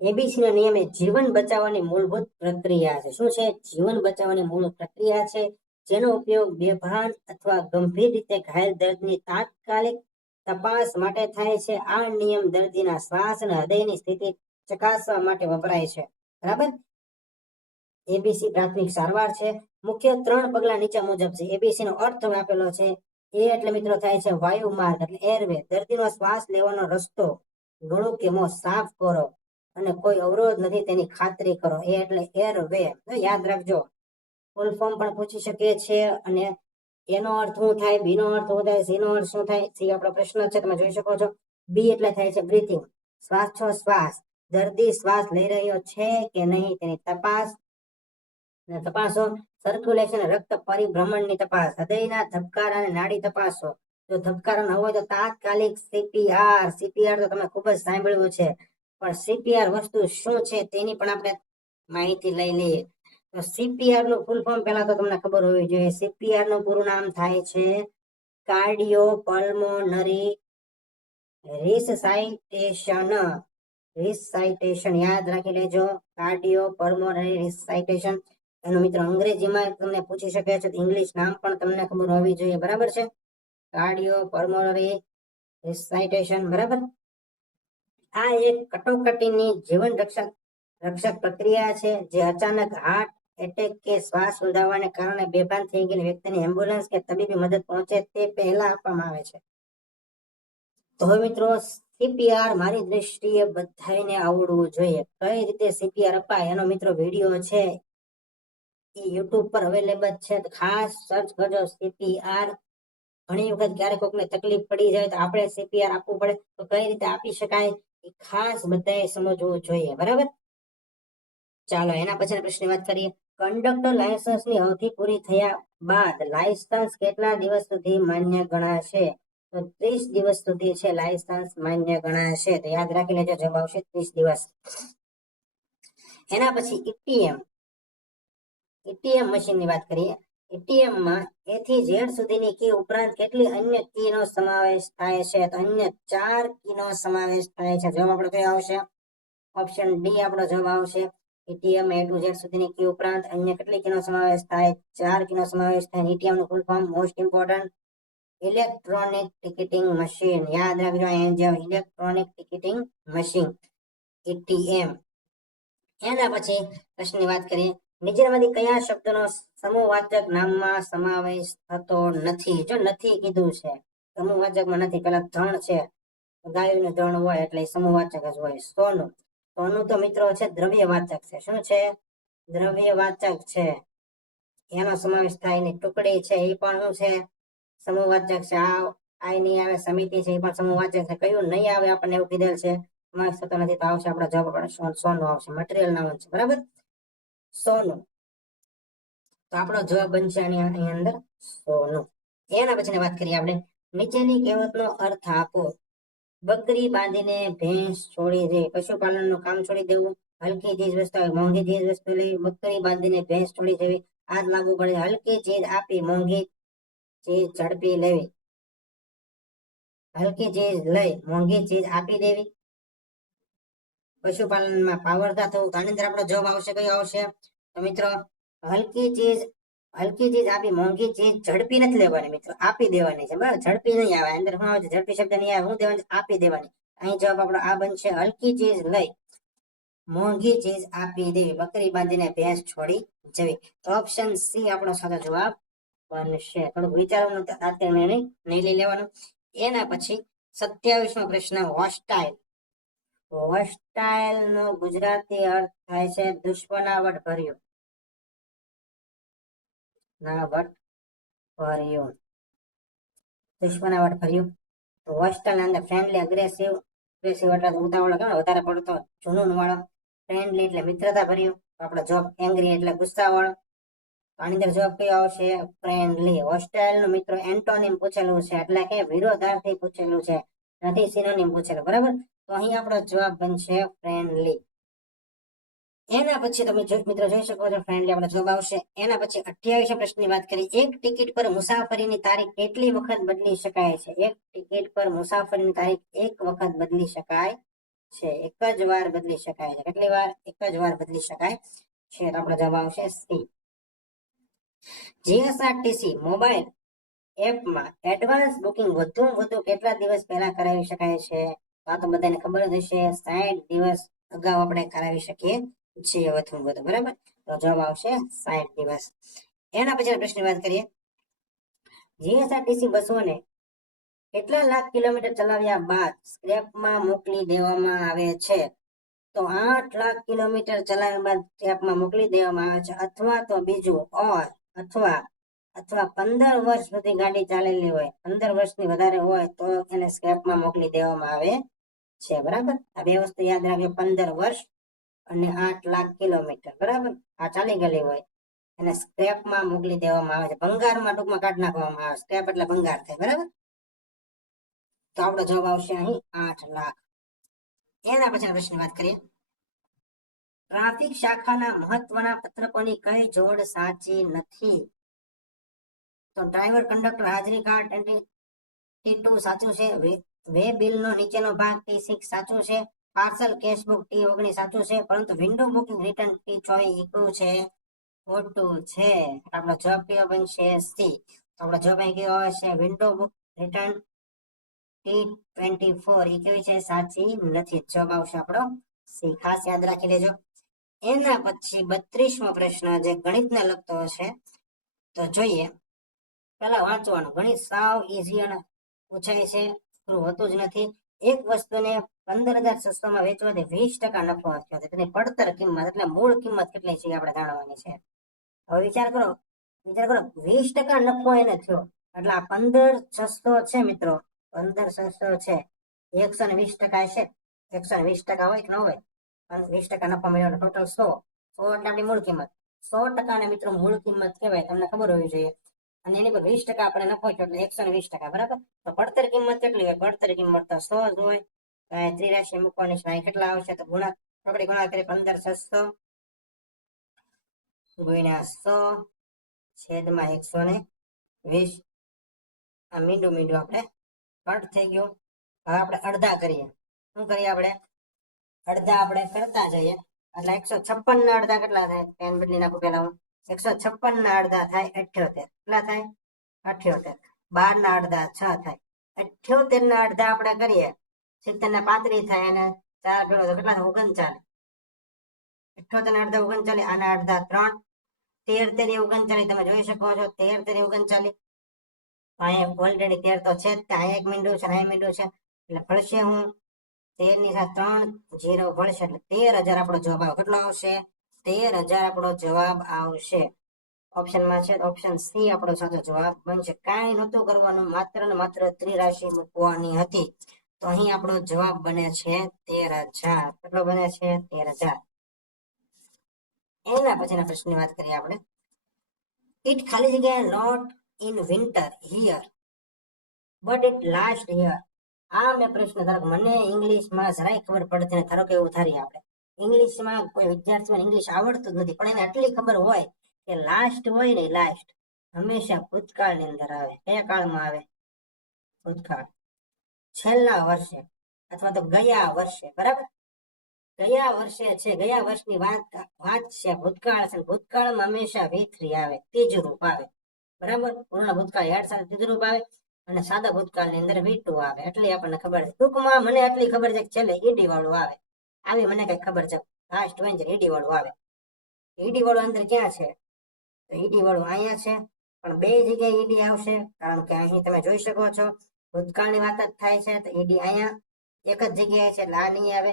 એબીસી ના નિયમે જીવન બચાવવાની મૂળભૂત પ્રક્રિયા છે. શું છે? જીવન બચાવવાની મૂળ પ્રક્રિયા છે, જેનો ઉપયોગ બેભાન અથવા ગંભીર રીતે ઘાયલ દર્દની તાત્કાલિક તપાસ માટે થાય છે. આ નિયમ દર્દીના શ્વાસ અને હૃદયની સ્થિતિ ચકાસવા માટે વપરાય છે, બરાબર. એબીસી પ્રાથમિક સારવાર છે. મુખ્ય 3 પગલા નીચે મુજબ છે. એબીસી નો અર્થ આપેલો છે. એ એટલે મિત્રો થાય છે વાયુ માર્ગ, એટલે એરવે. દર્દીનો શ્વાસ લેવાનો રસ્તો ગળું કે મોં સાફ કરો અને કોઈ અવરોધ નથી તેની ખાતરી કરો, એ એટલે એરવે. યાદ રાખજો, ફૂલ ફોર્મ પણ પૂછી શકીએ છીએ, અને એનો અર્થ શું થાય, બી નો અર્થ શું થાય, સી નો અર્થ શું થાય, સી આપણો પ્રશ્ન છે, તમે જોઈ શકો છો. બી એટલે થાય છે બ્રીથિંગ, શ્વાસ. દર્દી શ્વાસ લઈ રહ્યો છે કે નહીં તેની તપાસ, તપાસો. સર્ક્યુલેશન રક્ત પરિભ્રમણની તપાસ, હૃદયના ધબકારા અને નાડી તપાસો. જો ધબકારો ન હોય તો તાત્કાલિક સીપીઆર. સીપીઆર તો તમે ખૂબ જ સાંભળ્યું છે, પણ સીપીઆર વસ્તુ શું છે તેની પણ આપણે માહિતી લઈ લઈએ. તો સીપીઆર નું ફૂલ ફોર્મ પહેલા તો તમને ખબર હોવી જોઈએ. સીપીઆર નું પૂરું નામ થાય છે કાર્ડિયો પલ્મોનરી રિસસાઇટેશન. યાદ રાખી લેજો, કાર્ડિયો પલ્મોનરી રિસસાઇટેશન. એનું મિત્રો અંગ્રેજીમાં તમને પૂછી શકે છે, ઇંગ્લિશ નામ પણ તમને ખબર હોવી જોઈએ, બરાબર છે. કાર્ડિયો પલ્મોનરી રિસસાઇટેશન, બરાબર. આ એક કટોકટીની જીવન રક્ષક પ્રક્રિયા છે, જે અચાનક હાર્ટ એટેક કે શ્વાસ રૂંધાવાને કારણે બેભાન થઈ ગયેલી વ્યક્તિને એમ્બ્યુલન્સ કે તબીબી મદદ પહોંચે તે પહેલા આપવામાં આવે છે. તો હવે મિત્રો સીપીઆર મારી દ્રષ્ટિએ બધાને આવડવું જોઈએ. કઈ રીતે સીપીઆર અપાય એનો મિત્રો વિડીયો છે, એ યુટ્યુબ પર અવેલેબલ છે, ખાસ સર્ચ કરજો સીપીઆર. ઘણી વખત ક્યારેક કોઈને તકલીફ પડી જાય તો આપણે સીપીઆર આપવું પડે, તો કઈ રીતે આપી શકાય એ ખાસ બધાએ સમજવું જોઈએ, બરાબર. ચાલો એના પછીના પ્રશ્નની વાત કરીએ. કંડક્ટર લાયસન્સની અવધિ પૂરી થયા બાદ લાયસન્સ કેટલા દિવસ સુધી માન્ય ગણાશે? તો 30 દિવસ સુધી છે લાયસન્સ માન્ય ગણાશે. તો યાદ રાખી લેજો, જવાબ આવશે 30 દિવસ. એના પછી એટીએમ મશીનની વાત કરીએ. એટીએમ માં એ થી ઝેડ સુધીની કી ઉપરાંત કેટલી અન્ય કી નો સમાવેશ થાય છે? તો અન્ય 4 કી નો સમાવેશ થાય છે. જવાબ આપણો કયો આવશે? ઓપ્શન ડી આપણો જવાબ આવશે. એટીએમ એ ટુ ઝેડ સુધીની કી ઉપરાંત અન્ય કેટલી કી નો સમાવેશ થાય? 4 કી નો સમાવેશ થાય. એટીએમ નું full form most important, electronic ticketing machine. યાદ રાખજો, ઇલેક્ટ્રોનિક ટિકિટિંગ મશીન, એટીએમ. એના પછી પ્રશ્નની વાત કરીએ. નીચેનામાંથી કયા શબ્દનો સમૂહવાચક નામમાં સમાવેશ થતો નથી? જો નથી કીધું છે, સમૂહવાચકમાં નથી. પેલા ધણ છે, ગાયનું ધણ હોય એટલે સમૂહવાચક જ હોય. સોનું તો મિત્રો છે દ્રવ્યવાચક છે. શું છે? દ્રવ્યવાચક છે, એનો સમાવેશ થાય નહીં. ટુકડી છે એ પણ શું છે? સમૂહવાચક છે. આ નહીં આવે. સમિતિ છે એ પણ સમૂહવાચક છે. કયું નહીં આવે આપણને એવું કીધેલ છે, સમાવેશ થતો નથી, તો આવશે આપણો જવાબ સોનું આવશે. મટીરિયલ નામ છે, બરાબર, સોનું. તો આપણો જવાબ બનશે આની અંદર સોનું. એના પછીની વાત કરીએ આપણે. નીચેની કહેવતનો અર્થ આપો. બકરી બાંધીને ભેંસ છોડી દે, પશુપાલન નું કામ છોડી દેવું. હલકી ચીજ વસ્તુ, મોંઘી ચીજ વસ્તુ લેવી. બકરી બાંધીને ભેંસ છોડી દેવી, આ જ લાગુ પડે. હલકી ચીજ આપી, મોંઘી ચીજ ઝડપી લેવી. હલકી ચીજ લઈ, મોંઘી ચીજ આપી દેવી. પશુપાલનમાં પાવરદાર થવું. તો આની અંદર આપણો જવાબ આવશે કયો આવશે? તો મિત્રો હલકી ચીજ આપી, મોંઘી ચીજ ઝડપી નથી લેવાની મિત્રો, આપી દેવાની છે બરાબર, ઝડપી નહીં આવે. અંદર શું આવે છે? ઝડપી શબ્દ નહીં આવે. શું દેવાની? આપી દેવાની. અહીં જવાબ આપણો આ બનશે, હલકી ચીજ લઈ મોંઘી ચીજ આપી દેવી, બકરી બાંધીને ભેંસ છોડી જવી. તો ઓપ્શન સી આપણો સાચો જવાબ બનશે. થોડુંક વિચારવાનું, તાત્કાલિક નિર્ણય નહીં લઈ લેવાનો. એના પછી 27મો પ્રશ્ન, હોસ્ટાઇલ. હોસ્ટાઇલ નો ગુજરાતી અર્થ થાય છે દુશ્મનાવટ ભર્યું. દુશ્મનાવટ ભર્યું. તો હોસ્ટાઇલ અંદર ફ્રેન્ડલી, અગ્રેસિવ એટલે ઉતાવળો, વધારે પડતો જુનૂન વાળો. ફ્રેન્ડલી એટલે મિત્રતા ભર્યું. આપણો જવાબ એંગ્રી એટલે ગુસ્સા વાળો. આની અંદર જવાબ કયો આવશે? ફ્રેન્ડલી. હોસ્ટાઇલ નું મિત્રો એન્ટોનિમ પૂછેલું છે, એટલે કે વિરોધાર્થી પૂછેલું છે, નથી સિનોનિમ પૂછેલું, બરાબર. તો અહીં આપણો જવાબ બનશે ફ્રેન્ડલી. એના પછી તમે મિત્રો જોઈ શકો છો, ફ્રેન્ડલી આપણો જવાબ આવશે. એના પછી 28 પ્રશ્નની વાત કરી, એક ટિકિટ પર મુસાફરીની તારીખ કેટલી વખત બદલી શકાય છે? એક ટિકિટ પર મુસાફરીની તારીખ એક વખત બદલી શકાય છે, એક જ વાર બદલી શકાય છે. કેટલી વાર? એક જ વાર બદલી શકાય છે. તો આપણો જવાબ આવશે સી. જીએસઆરટીસી મોબાઈલ એપમાં એડવાન્સ બુકિંગ વધુ કેટલા દિવસ પહેલા કરાવી શકાય છે? આ તો બધાને ખબર જ હશે, 60 દિવસ અગાઉ આપણે કરાવી શકીએ છીએ વધુ, બરાબર. તો જવાબ આવશે 60 દિવસ. એના પછી પ્રશ્નની વાત કરીએ, જીએસઆરટીસી બસોને કેટલા લાખ કિલોમીટર ચલાવ્યા બાદ સ્ક્રેપમાં મોકલી દેવામાં આવે છે? તો 8 લાખ કિલોમીટર ચલાવ્યા બાદ સ્ક્રેપમાં મોકલી દેવામાં આવે છે, અથવા તો બીજું અથવા 15 વર્ષ સુધી ગાડી ચાલેલી હોય, 15 વર્ષની વધારે હોય તો એને સ્ક્રેપમાં મોકલી દેવામાં આવે છે, બરાબર. આ બે વસ્તુ યાદ રાખજો, 15 વર્ષ અને 8 લાખ કિલોમીટર, બરાબર. આ ચાલી ગયેલી હોય એને સ્ક્રેપમાં મોકલી દેવામાં આવે છે, ભંગારમાં ટૂંકમાં કાઢી નાખવામાં આવે. સ્ક્રેપ એટલે ભંગાર થાય, બરાબર. તો આપણો જવાબ આવશે અહીં 8 લાખ. એના પછીના પ્રશ્નની વાત કરીએ, ટ્રાફિક શાખાના મહત્વના પત્રકોની કઈ જોડ સાચી નથી? તો ડ્રાઈવર કંડક્ટર હાજરી કાર્ડ T2 સાચું છે, વે બિલનો નીચેનો ભાગ T6 સાચું છે, પાર્સલ કેશબુક T19 સાચું છે, પરંતુ વિન્ડો બુકિંગ રિટર્ન T24 છે, ખોટું છે. આપણો જવાબ કયો બનશે? સી. તો આપણો જવાબ અહીં કયો હશે? વિન્ડો બુક રિટર્ન T24 એ કેવી છે? સાચી નથી. જવાબ આવશે આપણો સી. ખાસ યાદ રાખી લેજો. એના પછી 32મો પ્રશ્ન જે ગણિતને લગતો હશે, તો જોઈએ. પેલા વાંચવાનું, ગણિત સાવ ઈઝી અને પૂછાય છે, હોતું જ નથી. એક વસ્તુને 15,600 માં વેચવાથી 20% નફો થયો, તેની પડતર કિંમત એટલે મૂળ કિંમત કેટલી છે આપણે જાણવાની છે. હવે વિચાર કરો 20% નફો એને થયો, એટલે આ 15,600 છે મિત્રો, 15,600 છે, 120% છે. 120% હોય કે ન હોય? 20% નફો મેળવ્યો, ટોટલ 100 એટલે આપણી મૂળ કિંમત. 100% ને મિત્રો મૂળ કિંમત કહેવાય, તમને ખબર હોવી જોઈએ. અને એની પર 20% આપણે નફો થયો એટલે 120%, બરાબર. તો પડતર કિંમત કેટલી હોય? પડતર કિંમત તો 100 જ હોય. ત્રિરાશી મૂકવાની છે, કેટલા આવશે? તો ગુણાકાર કરી 15,600 ગુણ્યા 100 છેદમાં 120. આ મીંડું આપણે કટ થઈ ગયું. હવે આપણે અડધા કરીએ. શું કરીએ? આપણે અડધા કરતા જઈએ, એટલે 156 ના અડધા કેટલા થાય? પેન બદલી નાખું પેલા હું. 156 ના અડધા થાય 78. કેટલા થાય? 78. 12 ના અડધા 6 થાય. 78 ના અડધા આપણે કરીએ, 70 ના 35 થાય, અને 4 ભેળો તો કેટલા થાય? 39. 78 ના અડધા 39, આના અડધા 3, 13 તેરી 39. તમે જોઈ શકો છો 13 તેરી 39. અહીંયા ઓલરેડી 13 તો છે જ, અહીંયા એક મીંડું છે, અહીંયા મીંડું છે, એટલે ભળશે હું 13 ની સાથે 3 0 ભળશે, એટલે 13,000 આપણો જવાબ આવે. કેટલો આવશે? 13,000 આપણો જવાબ આવશે. ઓપ્શનમાં છે, ઓપ્શન સી આપણો સાચો જવાબ બનશે. કાંઈ નહોતું કરવાનું, માત્ર ને માત્ર ત્રિરાશી મૂકવાની હતી. તો અહીં આપણો જવાબ બને છે 13,000. કેટલો બને છે? 13,000. એના પછીના પ્રશ્નની વાત કરીએ આપણે, ઇટ ખાલી જગ્યાએ not in winter here but it last here. આ મેં પ્રશ્ન, ધારો મને ઇંગ્લિશમાં જરાય ખબર પડતી નથી, ધારો કે એવું ધારીએ આપણે, ઇંગ્લિશમાં કોઈ વિદ્યાર્થીને ઇંગ્લિશ આવડતું જ નથી, પણ એને આટલી ખબર હોય કે લાસ્ટ હોય ને, લાસ્ટ હંમેશા ભૂતકાળની અંદર આવે. કયા કાળમાં આવે? ભૂતકાળ. છેલ્લા વર્ષે અથવા તો ગયા વર્ષે, બરાબર. ગયા વર્ષે છે, ગયા વર્ષની વાત વાત છે, ભૂતકાળ છે, ભૂતકાળમાં હંમેશા V3 આવે, ત્રીજું રૂપ આવે, બરાબર. પૂર્ણ ભૂતકાળ યાદ સાથે ત્રીજું રૂપ આવે અને સાદા ભૂતકાળની અંદર V2 આવે. એટલી આપણને ખબર છે. ટૂંકમાં મને આટલી ખબર છે કે છેલ્લે ઈડી વાળું આવે. આવી મને કઈ ખબર છે, લાસ્ટ વેન્ચર ઈડી વાળું આવે. ઈડી વાળું અંદર ક્યાં છે? તો ઈડી વાળું અહીંયા છે, પણ બે જગ્યાએ ઈડી આવશે, કારણ કે અહીં તમે જોઈ શકો છો ભૂતકાળની વાત જ થાય છે, તો ઈડી અહીંયા એક જ જગ્યાએ છે, એટલે આ નહીં આવે.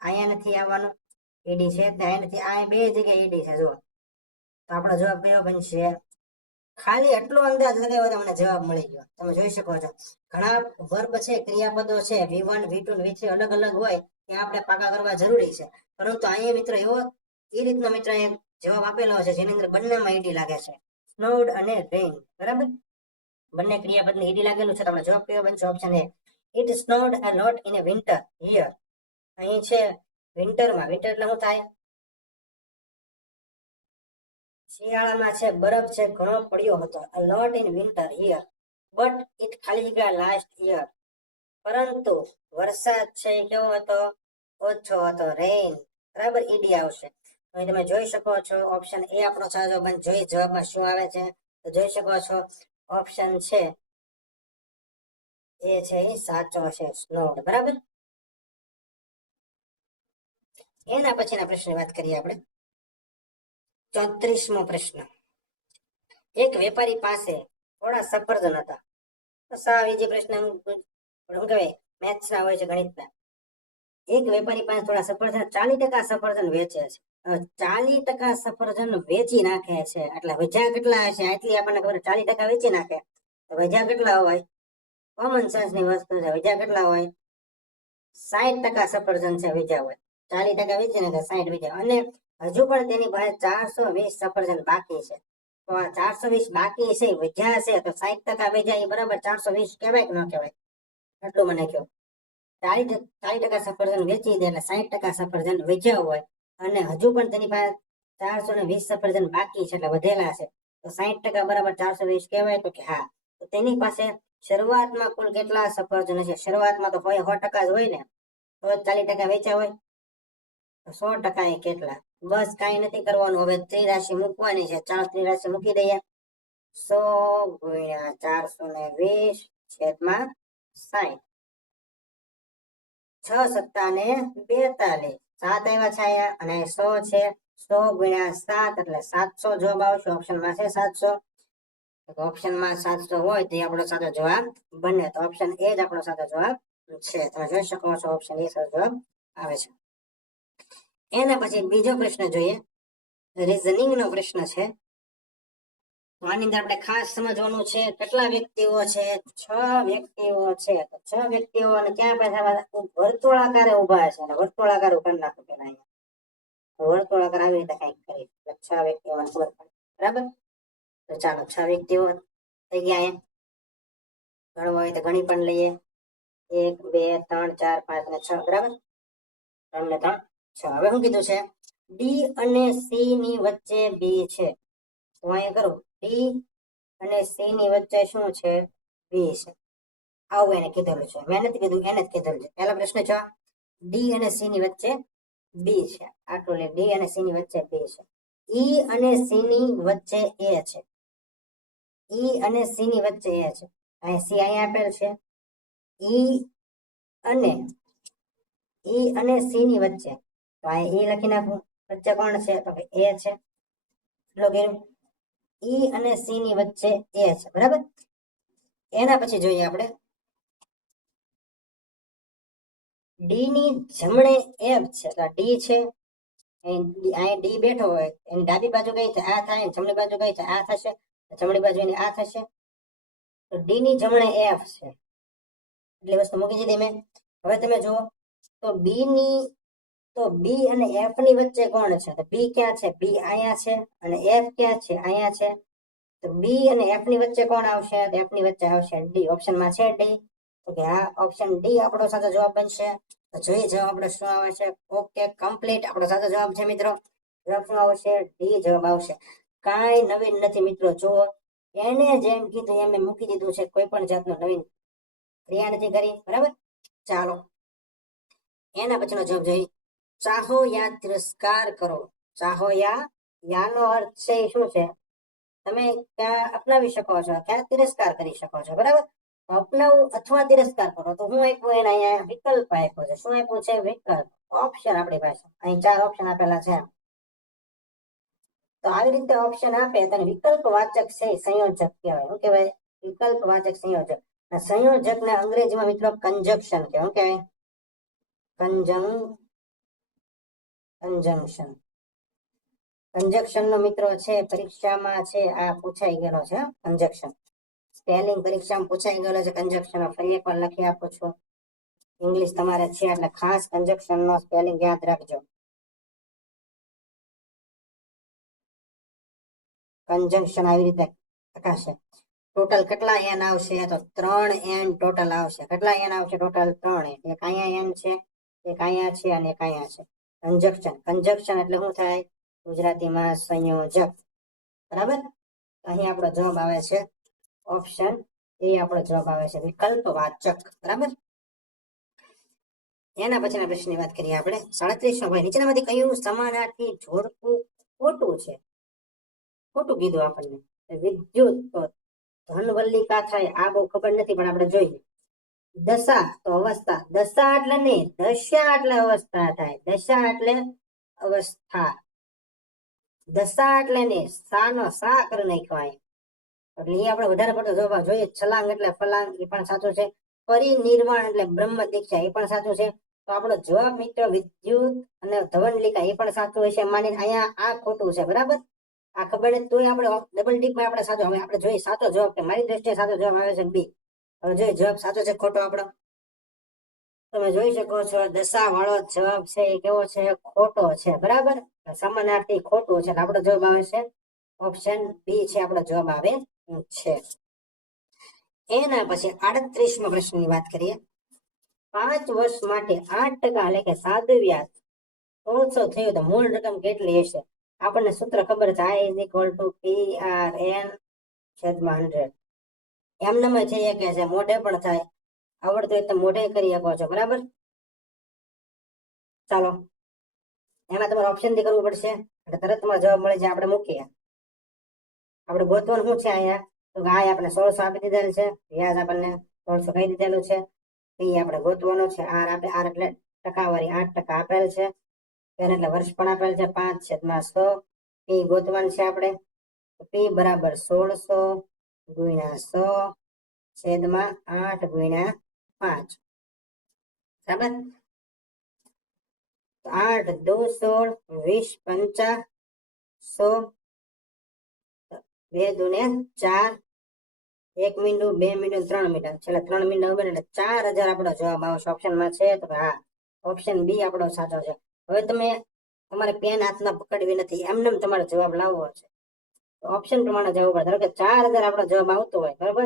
અહીંયા નથી આવવાનું ઈડી છે, ત્યાં નથી, આ બે જગ્યાએ ઈડી છે. જુઓ, તો આપણો જવાબ કયો બનશે? ખાલી આટલો અંદાજ લગાવ્યો તો મને જવાબ મળી ગયો. તમે જોઈ શકો છો ઘણા વર્બ છે, ક્રિયાપદો છે, V1 V2 V3 અલગ અલગ હોય, ત્યાં આપણે પાકા કરવા જરૂરી છે. પરંતુ અહીંયા મિત્રો એવો એ રીતનો મિત્ર એક જવાબ આપેલો છે જેની અંદર બંનેમાં ઈડી લાગે છે, સ્નોડ અને રેઇન, બરાબર. બંને ક્રિયાપદની ઈડી લાગેલું છે, તો આપણો જવાબ કયો બનશે? Option A. It snowed a lot in a winter here. અહીં છે વિન્ટરમાં, વિન્ટર એટલે શું થાય? શિયાળામાં છે બરફ છે ઘણો પડ્યો હતો. A lot in winter here, but it ખાલી જગ્યા લાસ્ટ યર. પરંતુ વરસાદ છે કેવો હતો? ઓછો હતો, રેઇન, બરાબર. ઈડી આવશે. અહીં તમે જોઈ શકો છો ઓપ્શન એ આપણો સાચો બન. જોઈ જવાબમાં શું આવે છે તો જોઈ શકો છો ઓપ્શન છે એ છે એ સાચો છે, સ્નોડ, બરાબર. એના પછીના પ્રશ્નની વાત કરીએ આપણે. 34મો પ્રશ્ન. એક વેપારી પાસે થોડા સફરજન હતા. સાવ ઈજી પ્રશ્ન, શું કહેવાય, મેથ્સના હોય છે, ગણિતના. એક વેપારી પાસે થોડા સફરજન, 40% સફરજન વેચે છે. 40% સફરજન વેચી નાખે છે, એટલે વેચ્યા કેટલા હશે? આટલી આપણને ખબર, 40% વેચી નાખે તો વેચ્યા કેટલા હોય? કોમન સેન્સ ની વસ્તુ છે. વેચ્યા કેટલા હોય? 60% સફરજન છે વેચ્યા હોય. 40% વેચી નાખે, 60 વેચ્યા, અને હજુ પણ તેની પાસે 420 સફરજન બાકી છે. તો આ 420 બાકી છે, વેચ્યા છે, તો 60% વેચ્યા એ બરાબર 420 કહેવાય કે ન કહેવાય? એટલું મને કહો. 40% સફરજન વેચી દે એટલે 60% સફરજન વેચ્યા હોય, અને હજુ પણ તેની પાસે 420 સફરજન બાકી છે, એટલે વધેલા છે, તો 60% બરાબર 420 કહેવાય? તો કે હા. તો તેની પાસે શરૂઆતમાં કુલ કેટલા સફરજન છે? શરૂઆતમાં તો હોય 100% જ હોય ને, તો 40% વેચ્યા હોય, તો 100% એ કેટલા? બસ કઈ નથી કરવાનું, હવે ત્રિરાશિ મૂકવાની છે. ચાલો ત્રિરાશિ મૂકી દઈએ. 100 ગુણ્યા 420 છેદમાં 60. 6 સત્તા ને 42, 7 આવ્યા છે અહીંયા, અને 100 છે. 100 ગુણ્યા 7 એટલે 700 જવાબ આવશે. ઓપ્શનમાં છે 700. ઓપ્શનમાં 700 હોય તો આપણો સાચો જવાબ બને. તો ઓપ્શન એ જ આપણો સાચો જવાબ છે. તમે જોઈ શકો છો ઓપ્શન એ સાચો જવાબ આવે છે. એના પછી બીજો પ્રશ્ન જોઈએ, રીઝનિંગ નો પ્રશ્ન છે. આની અંદર આપણે ખાસ સમજવાનું છે કેટલા વ્યક્તિઓ છે? 6 વ્યક્તિઓ છે. તો 6 વ્યક્તિઓ અને ક્યાં બેઠા? વર્તુળાકારે ઉભા છે, અને વર્તુળાકાર કરી નાખો પેલા અહીંયા. વર્તુળાકાર આવી રીતે કંઈક કરી 6 વ્યક્તિઓ ખબર પડે, બરાબર. તો ચાલો 6 વ્યક્તિઓ થઈ ગયા. અહીંયા ગણવા હોય તો ગણી પણ લઈએ. 1 2 3 4 5 અને 6, બરાબર. 3 ને 3 6. હવે શું કીધું છે? ડી અને સી ની વચ્ચે બી છે. તો અહીંયા કરો, ડી અને સી ની વચ્ચે શું છે? બી છે. આવું એને કીધેલું છે, મેં નથી કીધું, એને જ કીધેલું છે. પહેલા પ્રશ્ન છે ડી અને સી ની વચ્ચે બી છે. આટલું લે, ડી અને સી ની વચ્ચે બી છે. ઈ અને સી ની વચ્ચે એ છે. ઈ અને સી ની વચ્ચે એ છે. અહીં સી અહીંયા આપેલ છે. ઈ અને સી ની વચ્ચે, તો અહીં ઈ લખી નાખું. વચ્ચે કોણ છે? તો એ છે. એટલો કે ઈ અને સી ની વચ્ચે એ છે, બરાબર. એના પછી જોઈએ આપણે ડી ની જમણે એફ છે. તો ડી છે, અહીં ડી બેઠો હોય, એની ડાબી બાજુ કઈ છે? આ થાય. જમણી બાજુ કઈ છે? આ થશે. જમણી બાજુ એની આ થશે. તો ડી ની જમણે એફ છે. એટલી વસ્તુ મૂકી દીધી મેં. હવે તમે જુઓ તો બી અને એફ ની વચ્ચે કોણ છે? તો બી ક્યાં છે? બી અહીંયા છે, અને એફ ક્યાં છે? અહીંયા છે. તો બી અને એફ ની વચ્ચે કોણ આવશે? તો એફ ની વચ્ચે આવશે ડી. ઓપ્શનમાં છે ડી, તો કે આ ઓપ્શન ડી આપણો સાચો જવાબ બનશે. તો જોઈએ જવાબ આપણે શું આવે છે. ઓકે, કમ્પ્લીટ આપણો સાચો જવાબ છે મિત્રો. જવાબ શું આવશે? ડી જવાબ આવશે. કાંઈ નવીન નથી મિત્રો. જુઓ, એને જેમ કીધું એમ મૂકી દીધું છે, કોઈ પણ જાતનું નવીન ક્રિયા નથી કરી, બરાબર. ચાલો એના પછીનો જવાબ જોઈએ. ચાહો યા તિરસ્કાર કરો. ચાહો યાનો અર્થ છે એ શું છે? તમે ક્યાં અપનાવી શકો છો, ક્યાં તિરસ્કાર કરી શકો છો, બરાબર? અપનાવું અથવા તિરસ્કાર કરો. તો હું આપ્યું એને અહીંયા વિકલ્પ આપ્યો છે. શું આપ્યું છે? વિકલ્પ, ઓપ્શન. આપણી પાસે અહીં 4 ઓપ્શન આપેલા છે. તો આવી રીતે ઓપ્શન આપે તો વિકલ્પ વાચક છે સંયોજક કહેવાય. શું કહેવાય? વિકલ્પ વાચક સંયોજક. સંયોજકને અંગ્રેજીમાં મિત્રો કંજક્શન કહેવાય. કંજંક્શન. કંજક્શન નો મિત્રો છે પરીક્ષામાં છે આ પૂછાઈ ગયેલો છે. કંજક્શન સ્પેલિંગ પરીક્ષામાં પૂછાઈ ગયેલો છે. કંજક્શન ફરી એકવાર લખી આપું છું. ઇંગ્લિશ તમારે છે એટલે ખાસ કંજક્શન નો સ્પેલિંગ યાદ રાખજો. કંજંક્શન આવી રીતે લખાશે. ટોટલ કેટલા એન આવશે? તો 3 એન ટોટલ આવશે. કેટલા એન આવશે? Total 3 N. એક અહીંયા એન છે, એક અહીંયા છે અને એક અહીંયા છે. કંજક્શન. કંજક્શન એટલે શું થાય? ગુજરાતીમાં સંયોજક. બરાબર? અહીં આપણો જવાબ આવે છે ઓપ્શન એ. આપણો જવાબ આવે છે વિકલ્પ વાચક. બરાબર? એના પછીના પ્રશ્નની વાત કરીએ આપણે. 37મો ભાઈ, નીચેનામાંથી કયું સમાનાર્થી જોડકું ખોટું છે? ખોટું કીધું આપણને. વિદ્યુત તો ધનવલ્લિકા થાય, આ બહુ ખબર નથી પણ આપણે જોઈએ. દશા તો અવસ્થા. દશા એટલે નહીં, દશા એટલે અવસ્થા થાય. દશા એટલે અવસ્થા. દશા એટલે નહીં, સાનો સા કરી નાખ્યો અહીં. એટલે એ આપણે વધારે પડતો જવાબ જોઈએ. છલાંગ એટલે ફલાંગ, એ પણ સાચું છે. પરિનિર્વાણ એટલે બ્રહ્મ દીક્ષા, એ પણ સાચું છે. તો આપણો જવાબ મિત્રો વિદ્યુત અને ધવનલિકા એ પણ સાચું હશે માની. અહીંયા આ ખોટું છે. બરાબર? આ ખબર નથી તોય આપણે ડબલ ટીકમાં આપણે સાચો. હવે આપણે જોઈએ સાચો જવાબ કે મારી દ્રષ્ટિએ સાચો જવાબ આવે છે બી. હવે જોઈએ જવાબ સાચો છે ખોટો આપણો. તમે જોઈ શકો છો દશા વાળો જવાબ છે એ કેવો છે? ખોટો છે. બરાબર? સમાનાર્થી ખોટું છે. આપણો જવાબ આવે છે ઓપ્શન બી છે. આપણો જવાબ આવે છે. એના પછી 38મા પ્રશ્નની વાત કરીએ. 5 વર્ષ માટે 8% એટલે કે સાદું વ્યાજ 300 થયું તો મૂળ રકમ કેટલી હશે? આપણને સૂત્ર ખબર છે, I is equal to PRN છેદમાં 100. એમને છે કે છે મોઢે પણ થાય, આવડતું હોય તો મોઢે કરી શકો છો. બરાબર? ચાલો એમાં તમારે ઓપ્શન થી કરવું પડશે એટલે તરત તમારો જવાબ મળે છે. આપણે મૂકીએ. આપણે ગોતવાનું શું છે અહીંયા? તો આ આપણે 1600 આપી દીધેલ છે. વ્યાજ આપણને 1600 કહી દીધેલું છે. એ આપણે ગોતવાનું છે. આર એટલે ટકાવારી 8% આપેલ છે. એટલે વર્ષ પણ આપેલ છે 5/100. પી ગોતવાનું છે આપણે. પી બરાબર 1600 ગુણ્યા 100 છેદમાં 8 ગુણ્યા 5. બરાબર? 8 2 16 20 5 100 2 દુને 4 1 મીંડું 2 મીંડું 3 મીંડા છેલ્લે 3 મીંડા ઉમેરે એટલે 4000 આપણો જવાબ આવશે. ઓપ્શનમાં છે તો હા ઓપ્શન બી આપણો સાચો છે. હવે તમે તમારે પેન હાથમાં પકડવી નથી, એમને તમારે જવાબ લાવવો છે. ઓપ્શન પ્રમાણે જવું પડે. ધારો કે 4000 આપણો જવાબ આવતો હોય. બરાબર?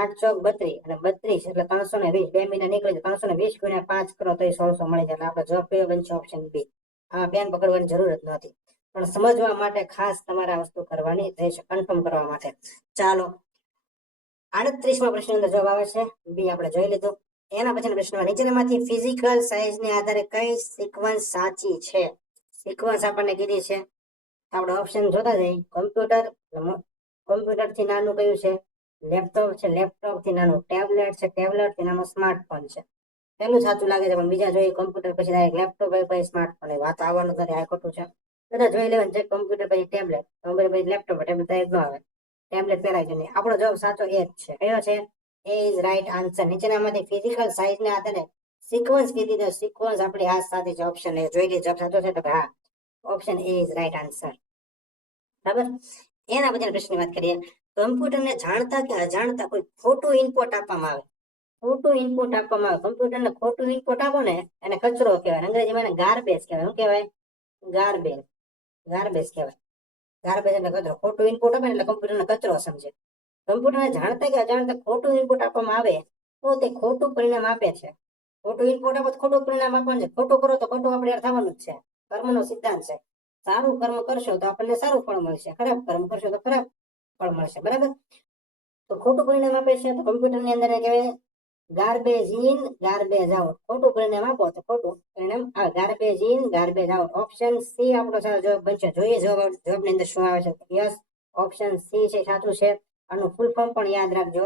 8 ચોક 32 અને 32 એટલે 320. 2 મહિના નીકળી જાય 320 ગુણ્યા 5 કરો તો 1600 મળી જાય. એટલે આપણો જવાબ કયો બનશે? Option B. આ પેન પકડવાની જરૂર જ નથી, પણ સમજવા માટે ખાસ તમારે આ વસ્તુ કરવાની રહેશે, કન્ફર્મ કરવા માટે. ચાલો 38મા પ્રશ્ન અંદર જવાબ આવે છે બી. આપણે જોઈ લીધું. એના પછીના પ્રશ્નમાં નીચેનામાંથી ફિઝિકલ સાયન્સને આધારે કઈ સિક્વન્સ સાચી છે? સિક્વન્સ આપણને કીધી છે. આપણે ઓપ્શન જોતા જઈએ. કોમ્પ્યુટર થી નાનું કયું છે? લેપટોપ છે. લેપટોપ થી નાનું ટેબ્લેટ છે. ટેબ્લેટ થી નાનું સ્માર્ટફોન છે. પેલું સાચું લાગે છે પણ બીજા જોઈએ કોમ્પ્યુટર પછી ડાયરેક્ટ લેપટોપ પછી સ્માર્ટફોન. વાત આવવાનું નથી, આ ખોટું છે. બધા જોઈ લેવાનું છે. કોમ્પ્યુટર પછી ટેબ્લેટ, કોમ્પ્યુટર પછી લેપટોપ, ટેબ્લેટ ડાયરેક્ટ ન આવે. ટેબ્લેટ પેલા જોઈએ. આપણો જવાબ સાચો એ જ છે. કયો છે? એ ઇઝ રાઈટ આન્સર. નીચેનામાંથી ફિઝિકલ સાયન્સ ને આધારે સિક્વન્સ કીધી તો સિક્વન્સ આપણી આ સાથે છે. ઓપ્શન એ જોઈ લે જવાબ સાચો છે તો હા option A is right answer. બરાબર? એના પછી પ્રશ્નની વાત કરીએ. કમ્પ્યુટરને જાણતા કે અજાણતા કોઈ ખોટું ઇનપુટ આપવામાં આવે. ખોટું ઇનપુટ આપવામાં આવે. કમ્પ્યુટરને ખોટું ઇનપુટ આપો ને એને કચરો કહેવાય. અંગ્રેજીમાં એને ગાર્બેજ કહેવાય. શું કહેવાય? ગાર્બેજ. ગાર્બેજ કહેવાય. ગાર્બેજ એટલે કચરો. ખોટું ઇનપુટ આપે એટલે કમ્પ્યુટરને કચરો સમજે. કમ્પ્યુટરને જાણતા કે અજાણતા ખોટું ઇનપુટ આપવામાં આવે તો તે ખોટું પરિણામ આપે છે. ખોટું ઇનપુટ આપો તો ખોટું પરિણામ આપવાનું છે. ખોટું કરો તો ખોટું આપણે થવાનું જ છે. કર્મનો સિદ્ધાંત છે. સારું કર્મ કરશો તો આપણને સારું ફળ મળશે, ખરાબ કર્મ કરશો તો ખરાબ ફળ મળશે. બરાબર? તો ખોટું પરિણામ આપે છે તો કમ્પ્યુટરની અંદર કહેવાય ગાર્બેજ ઇન ગાર્બેજ આઉટ, ખોટું પરિણામ આપો તો ખોટું પરિણામ આવે. Garbage in garbage out. Option C આપણો સાચો જવાબ બનશે. જોઈએ જવાબની અંદર શું આવે છે. યસ, ઓપ્શન સી છે સાચું છે. આનું ફૂલ ફોર્મ પણ યાદ રાખજો,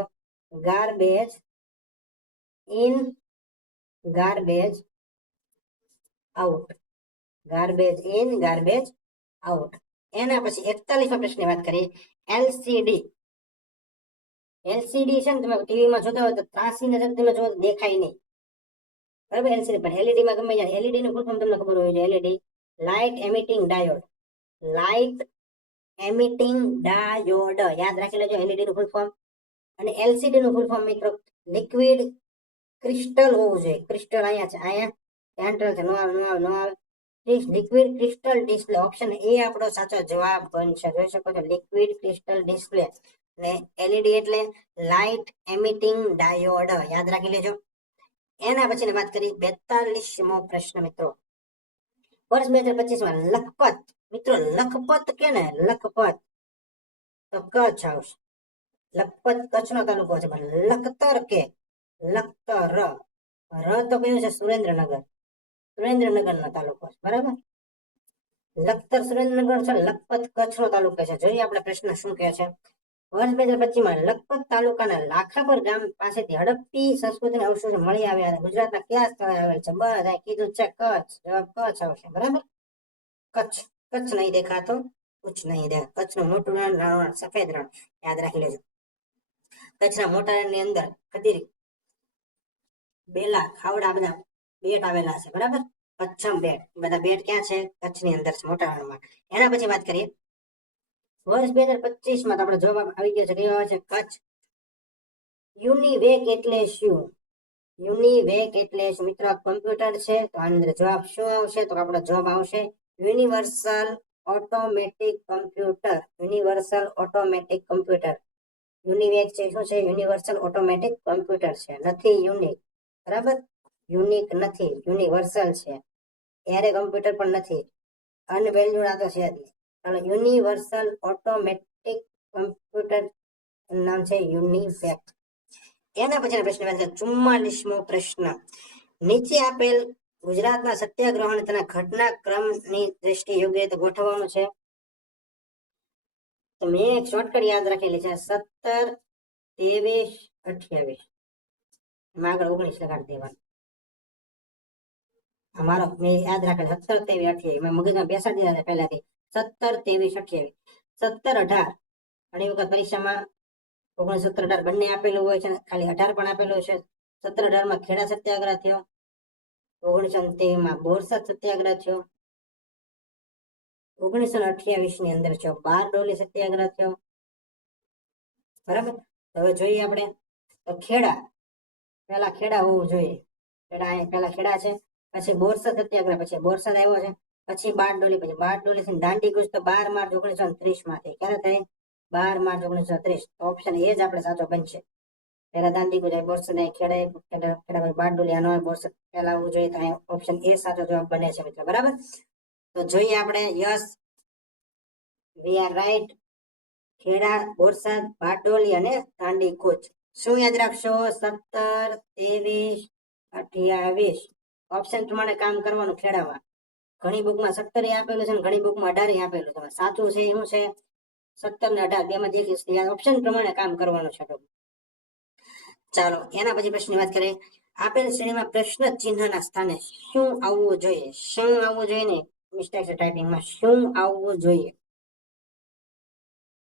garbage in garbage out. Garbage in garbage out. એના પછી 41મા પ્રશ્નની વાત કરીએ. એલસીડી. એલસીડી છે ને, તમે ટીવીમાં જોતા હોય તો ત્રાસી નજર તમે જો દેખાય નહીં, બરાબર. એલસીડી પણ એલઈડી માં ગમે જાય. એલઈડી નું ફૂલ ફોર્મ તમને ખબર હોય છે. LED light emitting diode. Light emitting diode યાદ રાખી લેજો એલઈડી નું ફૂલ ફોર્મ. અને એલસીડી નું ફૂલ ફોર્મ મિત્રો લિક્વિડ ક્રિસ્ટલ હોવું જોઈએ. ક્રિસ્ટલ અહીંયા છે, અહીંયા એન્ટર છે, નો આવે. Liquid crystal display. Option A આપણો સાચો જવાબ બનશે. જોઈ શકો છો લિક્વિડ ક્રિસ્ટલ ડિસ્પ્લે. ને એલઈડી એટલે લાઇટ એમિટિંગ ડાયોડ યાદ રાખી લેજો. એના પછી વાત કરી 42મો પ્રશ્ન મિત્રો. વર્ષ 2025માં લખપત મિત્રો, લખપત કે ને લખપત તો કચ્છ આવશે. લખપત કચ્છનો તાલુકો છે. લખતર કે લખતર ર તો કયું છે સુરેન્દ્રનગર. સુરેન્દ્રનગરનો તાલુકો છે, બરાબર. લખતર સુરેન્દ્રનગર છે, લખપત કચ્છનો તાલુકો છે. જોઈએ આપણે પ્રશ્ન શું કહે છે. વર્ષ 2025માં લખપત તાલુકાના લાખાપર ગામ પાસેથી હડપ્પી સંસ્કૃતિના અવશેષો મળી આવ્યા હતા. ગુજરાતના કયા સ્થળે આવેલ છે? બધા કીધું છે કચ્છ. જવાબ કચ્છ આવશે, બરાબર. કચ્છ. કચ્છ નહીં દેખાતો કચ્છ નહીં દેખા. કચ્છનું મોટું રણ સફેદ રણ યાદ રાખી લેજો. કચ્છના મોટા રણની અંદર ખડીર, બેલા, ખાવડા બધા બેટ આવેલા છે, બરાબર. પચ્છમ બેટ, બધા બેટ ક્યાં છે? કચ્છની અંદર છે, મોટા રણમાં. એના પછી વાત કરીએ વર્ષ 2025માં આપણે જવાબ આવી ગયો છે. કયો આવે છે? કચ્છ. યુનિવેક એટલે શું? યુનિવેક એટલે શું મિત્રો? કમ્પ્યુટર છે. તો આની અંદર જવાબ શું આવશે? તો આપણો જવાબ આવશે universal automatic computer. Universal automatic computer. UNIVAC છે શું છે? યુનિવર્સલ ઓટોમેટિક કમ્પ્યુટર છે, નથી યુનિક, બરાબર. યુનિક નથી, યુનિવર્સલ છે. એરે કમ્પ્યુટર પણ નથી, અનવેલ્યુડ આ તો છે જ. ચાલો, યુનિવર્સલ ઓટોમેટિક કમ્પ્યુટર નામ છે યુનિવેક. એના પછીના પ્રશ્ન 44મો પ્રશ્ન. નીચે આપેલ ગુજરાતના સત્યાગ્રહોને તેના ઘટનાક્રમની દ્રષ્ટિએ યોગ્ય રીતે ગોઠવવાનું છે. તો મેં એક શોર્ટકટ યાદ રાખેલી છે, 17, 23, 28. એમાં આગળ 19 લગાડી દેવાનું. અમારો મેં યાદ રાખેલ 17, 23, 28. મેં મગજમાં બેસાડી દીધા પહેલાથી. 17, 23, 28. 17, 18. ઘણી વખત પરીક્ષામાં 19, 17, 18 બંને આપેલું હોય છે, ખાલી 18 પણ આપેલું છે. 17, 18માં ખેડા સત્યાગ્રહ થયો. 1923માં બોરસદ સત્યાગ્રહ થયો. 1928 ની અંદર થયો બારડોલી સત્યાગ્રહ થયો, બરાબર. હવે જોઈએ આપણે તો ખેડા, પેલા ખેડા હોવું જોઈએ. પેલા ખેડા છે, પછી બોરસદ સત્યાગ્રહ, પછી બોરસદ આવ્યો છે, પછી બારડોલી, પછી બારડોલી થી દાંડી કૂચ તો 12 માર્ચ 1930 માં થઈ. ક્યારે થઈ? 12 માર્ચ 1930. ઓપ્શન એ જ આપણે સાચો બનશે. પેલા દાંડી કૂચ, બોરસદ, ખેડા, બારડોલી, આનો બોરસદ પેલા આવવું જોઈએ. તો ઓપ્શન એ સાચો જવાબ બને છે મિત્રો, બરાબર. તો જોઈએ આપણે. Yes, we are right. Kheda, Borsad, Bardoli અને દાંડી કૂચ. શું યાદ રાખશો? 17, 23, 28. ઓપ્શન પ્રમાણે કામ કરવાનું ખેડામાં. ઘણી બુકમાં 17 આપેલું છે, ઘણી બુકમાં 18 આપેલું છે. સાચું છે શું છે? 17 ને 18 બેમાં જે ઓપ્શન પ્રમાણે કામ કરવાનું છે. ચાલો, એના પછી પ્રશ્નની વાત કરીએ. આપેલ શ્રેણીમાં પ્રશ્ન ચિહ્નના સ્થાને શું આવવું જોઈએ? શું આવવું જોઈએ ને મિસ્ટેક છે ટાઈપિંગમાં. શું આવવું જોઈએ?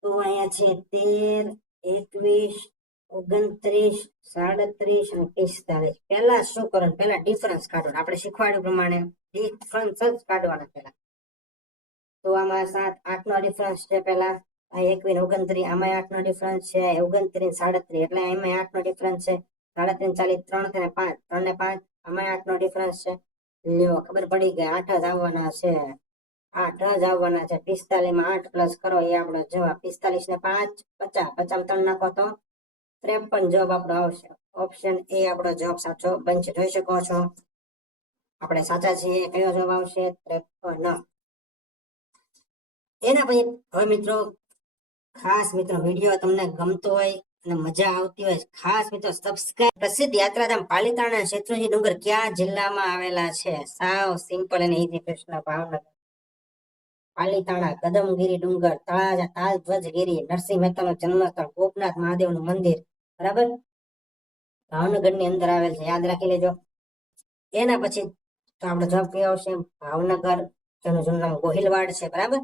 તો અહીંયા છે 13, 21, 29, 37 અને 45. પેલા શું કરવાનું? પેલા ડિફરન્સ કાઢવાનું. આપણે શીખવાડ્યું પ્રમાણે ડિફરન્સ જ કાઢવાના પેલા. તો આમાં 7, 8 નો ડિફરન્સ છે. પેલા 21, 29, આમાં 8 નો ડિફરન્સ છે. 29, 37 એટલે એમાં 8 નો ડિફરન્સ છે. 37, 40, 3 ને 5, 3 ને 5, આમાં 8 નો ડિફરન્સ છે. લ્યો, ખબર પડી ગઈ. 8 જ આવવાના છે, 8 જ આવવાના છે. 45 માં 8 પ્લસ કરો એ આપણો જવાબ. 45 ને 5, 50, 50 3 નાખો તો 53 જવાબ આપણો આવશે. ઓપ્શન એ આપણો જવાબ સાચો બનશે. જોઈ શકો છો આપણે સાચા છીએ. કયો જવાબ આવશે? 53. એના પછી હવે મિત્રો, ખાસ મિત્રો વિડીયો તમને ગમતો હોય, અને મજા આવતી હોય ખાસ મિત્રો સબસ્ક્રાઇબ. પ્રસિદ્ધ યાત્રાધામ પાલિતાણા શેત્રુંજી ડુંગર ક્યાં જિલ્લામાં આવેલા છે? સાવ સિમ્પલ અને ઈઝી પ્રશ્ન. ભાવનગર. પાલિતાણા, કદમગીરી ડુંગર, તળાજા, તાલધ્વજગીરી, નરસિંહ મહેતાનો જન્મસ્થળ, ગોપનાથ મહાદેવનું મંદિર. બરાબર, ભાવનગરની અંદર આવેલ છે, યાદ રાખી લેજો. એના પછી તો આપણો જવાબ કયો આવશે? ભાવનગર, જેનું જૂનું નામ ગોહિલવાડ છે. બરાબર,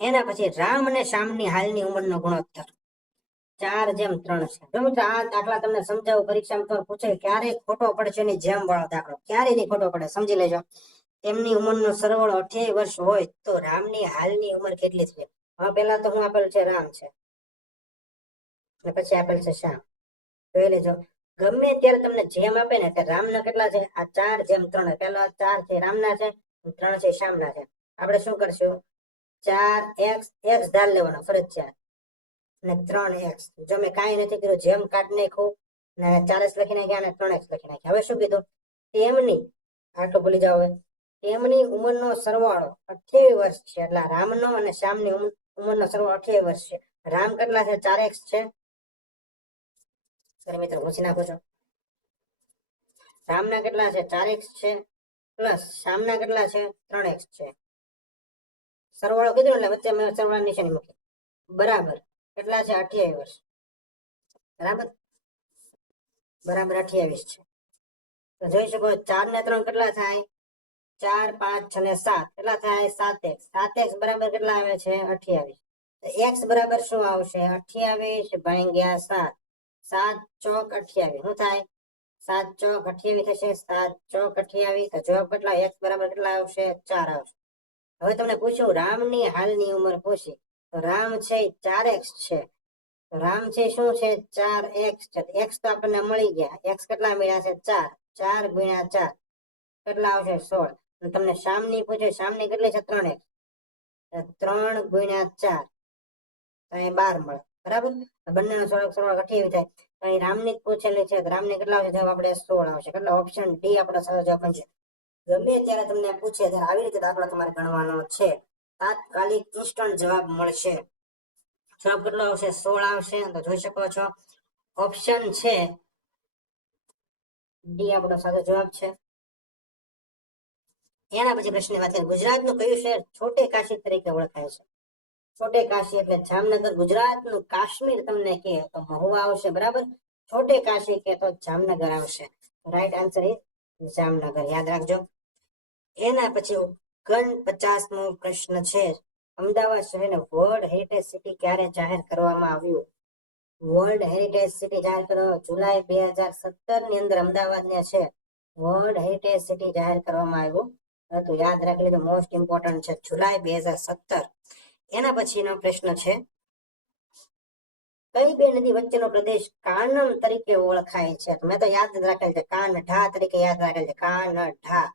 એના પછી રામ અને શ્યામની હાલની ઉંમરનો ગુણોત્તર 4:3 છે. જો મિત્રો આ દાખલા તમને સમજાવું, પરીક્ષામાં તો પૂછે ક્યારે ખોટો પડશે ની જેમ વાળો દાખલો, ક્યારે નહીં ખોટો પડે, સમજી લેજો. તેમની ઉંમરનો સરવાળો 28 વર્ષ હોય તો રામની હાલની ઉંમર કેટલી છે? હવે પહેલા તો હું આપેલ છે રામ છે, અને પછી આપેલ છે શ્યામ. જોઈ લેજો, ગમે ત્યારે તમને જેમ આપે ને કે રામના કેટલા છે, આ 4:3. પેલો 4 છે રામના છે, 3 છે શ્યામના છે. આપણે શું કરશું? 4x x ધાર લેવાનો ફરજિયાત, અને 3x. જો મેં કાંઈ નથી કર્યું, જેમ કાઢ નાખ્યું ને 4x લખી નાખ્યા અને 3x લખી નાખ્યા. હવે શું કીધું? તેમની, આટલું ભૂલી જાવ, હવે તેમની ઉંમરનો સરવાળો 28 વર્ષ છે. એટલે રામનો અને શ્યામની ઉંમરનો સરવાળો 28 વર્ષ છે. રામ કેટલા છે? 4x છે. સર મિત્રો પૂછી નાખો છો, રામના કેટલા છે? 4x છે, પ્લસ શ્યામના કેટલા છે? 3x છે. સરવાળો કીધું એટલે વચ્ચે મેં સરવાળા નિશાની મૂકી. બરાબર કેટલા છે? 28 વર્ષ. બરાબર, બરાબર 28 છે. તો જોઈ શકો 4 ને 3 કેટલા થાય? 4, 5, 6 ને 7 કેટલા થાય? 7x. 7x બરાબર કેટલા આવે છે? 28. તો x બરાબર શું આવશે? 28 ભાગ્યા 7. 7 ચોક 28 શું થાય? 7 ચોક 28 થશે. 7 ચોક 28. તો જવાબ કેટલા? x બરાબર કેટલા આવશે? 4 આવશે. હવે તમને પૂછ્યું રામની હાલની ઉંમર પૂછી, તો રામ છે 4x છે. રામ છે શું છે? 4x છે. x તો આપણને મળી ગયા. x કેટલા મળ્યા છે? 4. 4 ગુણ્યા 4 કેટલા આવશે? 16. અને તમને શ્યામની પૂછે, શ્યામની કેટલી છે? 3x. 3 ગુણ્યા 4 અહીં 12 મળે. બરાબર, બંનેનો સરવાળો 28 થાય. અહીં રામની જ પૂછેલી છે, રામની કેટલા આવશે? જવાબ આપણે 16 આવશે. એટલે ઓપ્શન ડી આપણો સાચો જવાબ બનશે. ગમે ત્યારે તમને પૂછે ત્યારે આવી રીતે દાખલો તમારે ગણવાનો છે. તાત્કાલિક ઇન્સ્ટન્ટ જવાબ મળશે. જવાબ કેટલો આવશે? 16 આવશે. તો જોઈ શકો છો ઓપ્શન છે ડી આપણો સાચો જવાબ છે. એના પછી પ્રશ્નની વાત કરીએ, ગુજરાતનું કયું શહેર છોટે કાશી તરીકે ઓળખાય છે? છોટે કાશી એટલે જામનગર. ગુજરાતનું કાશ્મીર તમને કહે તો મહુવા આવશે. બરાબર, છોટે કાશી કે તો જામનગર આવશે. રાઈટ આન્સર ઇઝ જામનગર, યાદ રાખજો. એના પછી 49મો પ્રશ્ન છે, અમદાવાદ શહેરને વર્લ્ડ હેરિટેજ સિટી ક્યારે જાહેર કરવામાં આવ્યું? વર્લ્ડ હેરિટેજ સિટી જાહેર કરવામાં જુલાઈ 2017 ની અંદર અમદાવાદને છે વર્લ્ડ હેરિટેજ સિટી જાહેર કરવામાં આવ્યું હતું. યાદ રાખી લીધું, મોસ્ટ ઇમ્પોર્ટન્ટ છે, જુલાઈ 2017. એના પછીનો પ્રશ્ન છે, કઈ બે નદી વચ્ચેનો પ્રદેશ કાનમ તરીકે ઓળખાય છે? મેં તો યાદ રાખેલ છે, કાનઢા તરીકે યાદ રાખેલ છે. કાનઢા,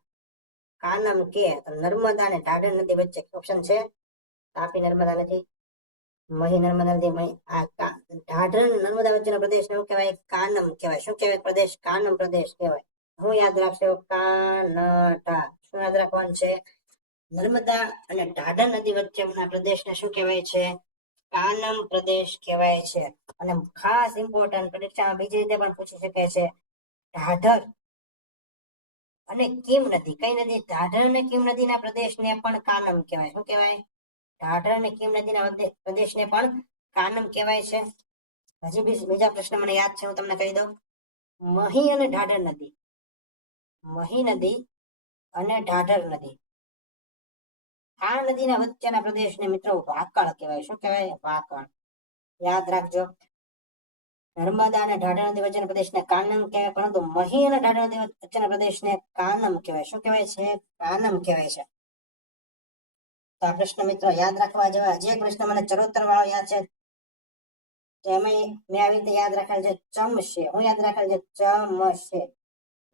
કાનમ કે નર્મદા અને ઢાઢર નદી વચ્ચે. ઓપ્શન છે તાપી નર્મદા નથી, મહી નર્મદા નથી, ઢાઢર નર્મદા વચ્ચેનો પ્રદેશ શું કહેવાય? કાનમ કહેવાય. શું કહેવાય? પ્રદેશ કાનમ પ્રદેશ કહેવાય. હું યાદ રાખશો? કાનઢા. શું યાદ રાખવાનું છે? નર્મદા અને ઢાઢર નદી વચ્ચેના પ્રદેશને શું કહેવાય છે? કાનમ પ્રદેશ કહેવાય છે. અને ખાસ ઇમ્પોર્ટન્ટ, પરીક્ષામાં બીજી રીતે પણ પૂછી શકે છે, ઢાઢર અને કીમ નદી. કઈ નદી? ઢાઢર અને કીમ નદીના પ્રદેશને પણ કાનમ કહેવાય. શું કહેવાય? ઢાઢર અને કીમ નદીના પ્રદેશને પણ કાનમ કહેવાય છે. હજી બીજા પ્રશ્ન મને યાદ છે, હું તમને કહી દઉં. મહી અને ઢાઢર નદી, મહી નદી અને ઢાઢર નદી, આ નદીના વચ્ચેના પ્રદેશને મિત્રો વાકળ કહેવાય. શું કહેવાય? વાકળ. યાદ રાખજો, નર્મદા અને ઢાઢર નદી વચ્ચેના પ્રદેશને કાનમ કહેવાય, પરંતુ મહી અને ઢાઢર નદી વચ્ચેના પ્રદેશને કાનમ કહેવાય. શું કહેવાય છે? કાનમ કહેવાય છે. તો આ પ્રશ્ન મિત્રો યાદ રાખવા જેવા. જે પ્રશ્ન મને ચરોતર વાળો યાદ છે, તો એમાં મેં આવી રીતે યાદ રાખેલ છે, ચમશે. હું યાદ રાખેલ છે? ચમશે.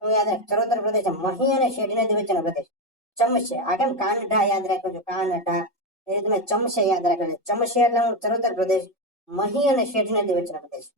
હું યાદ રાખ, ચરોતર પ્રદેશ મહી અને શેઢી નદી વચ્ચેનો પ્રદેશ ચમશે. આ કેમ કાનઢા યાદ રાખ્યો છો? કાનઢા. એ તમે ચમશે યાદ રાખેલ છે. ચમશે એટલે હું ચરોતર પ્રદેશ, મહી અને શેઢી નદી વચ્ચેનો પ્રદેશ.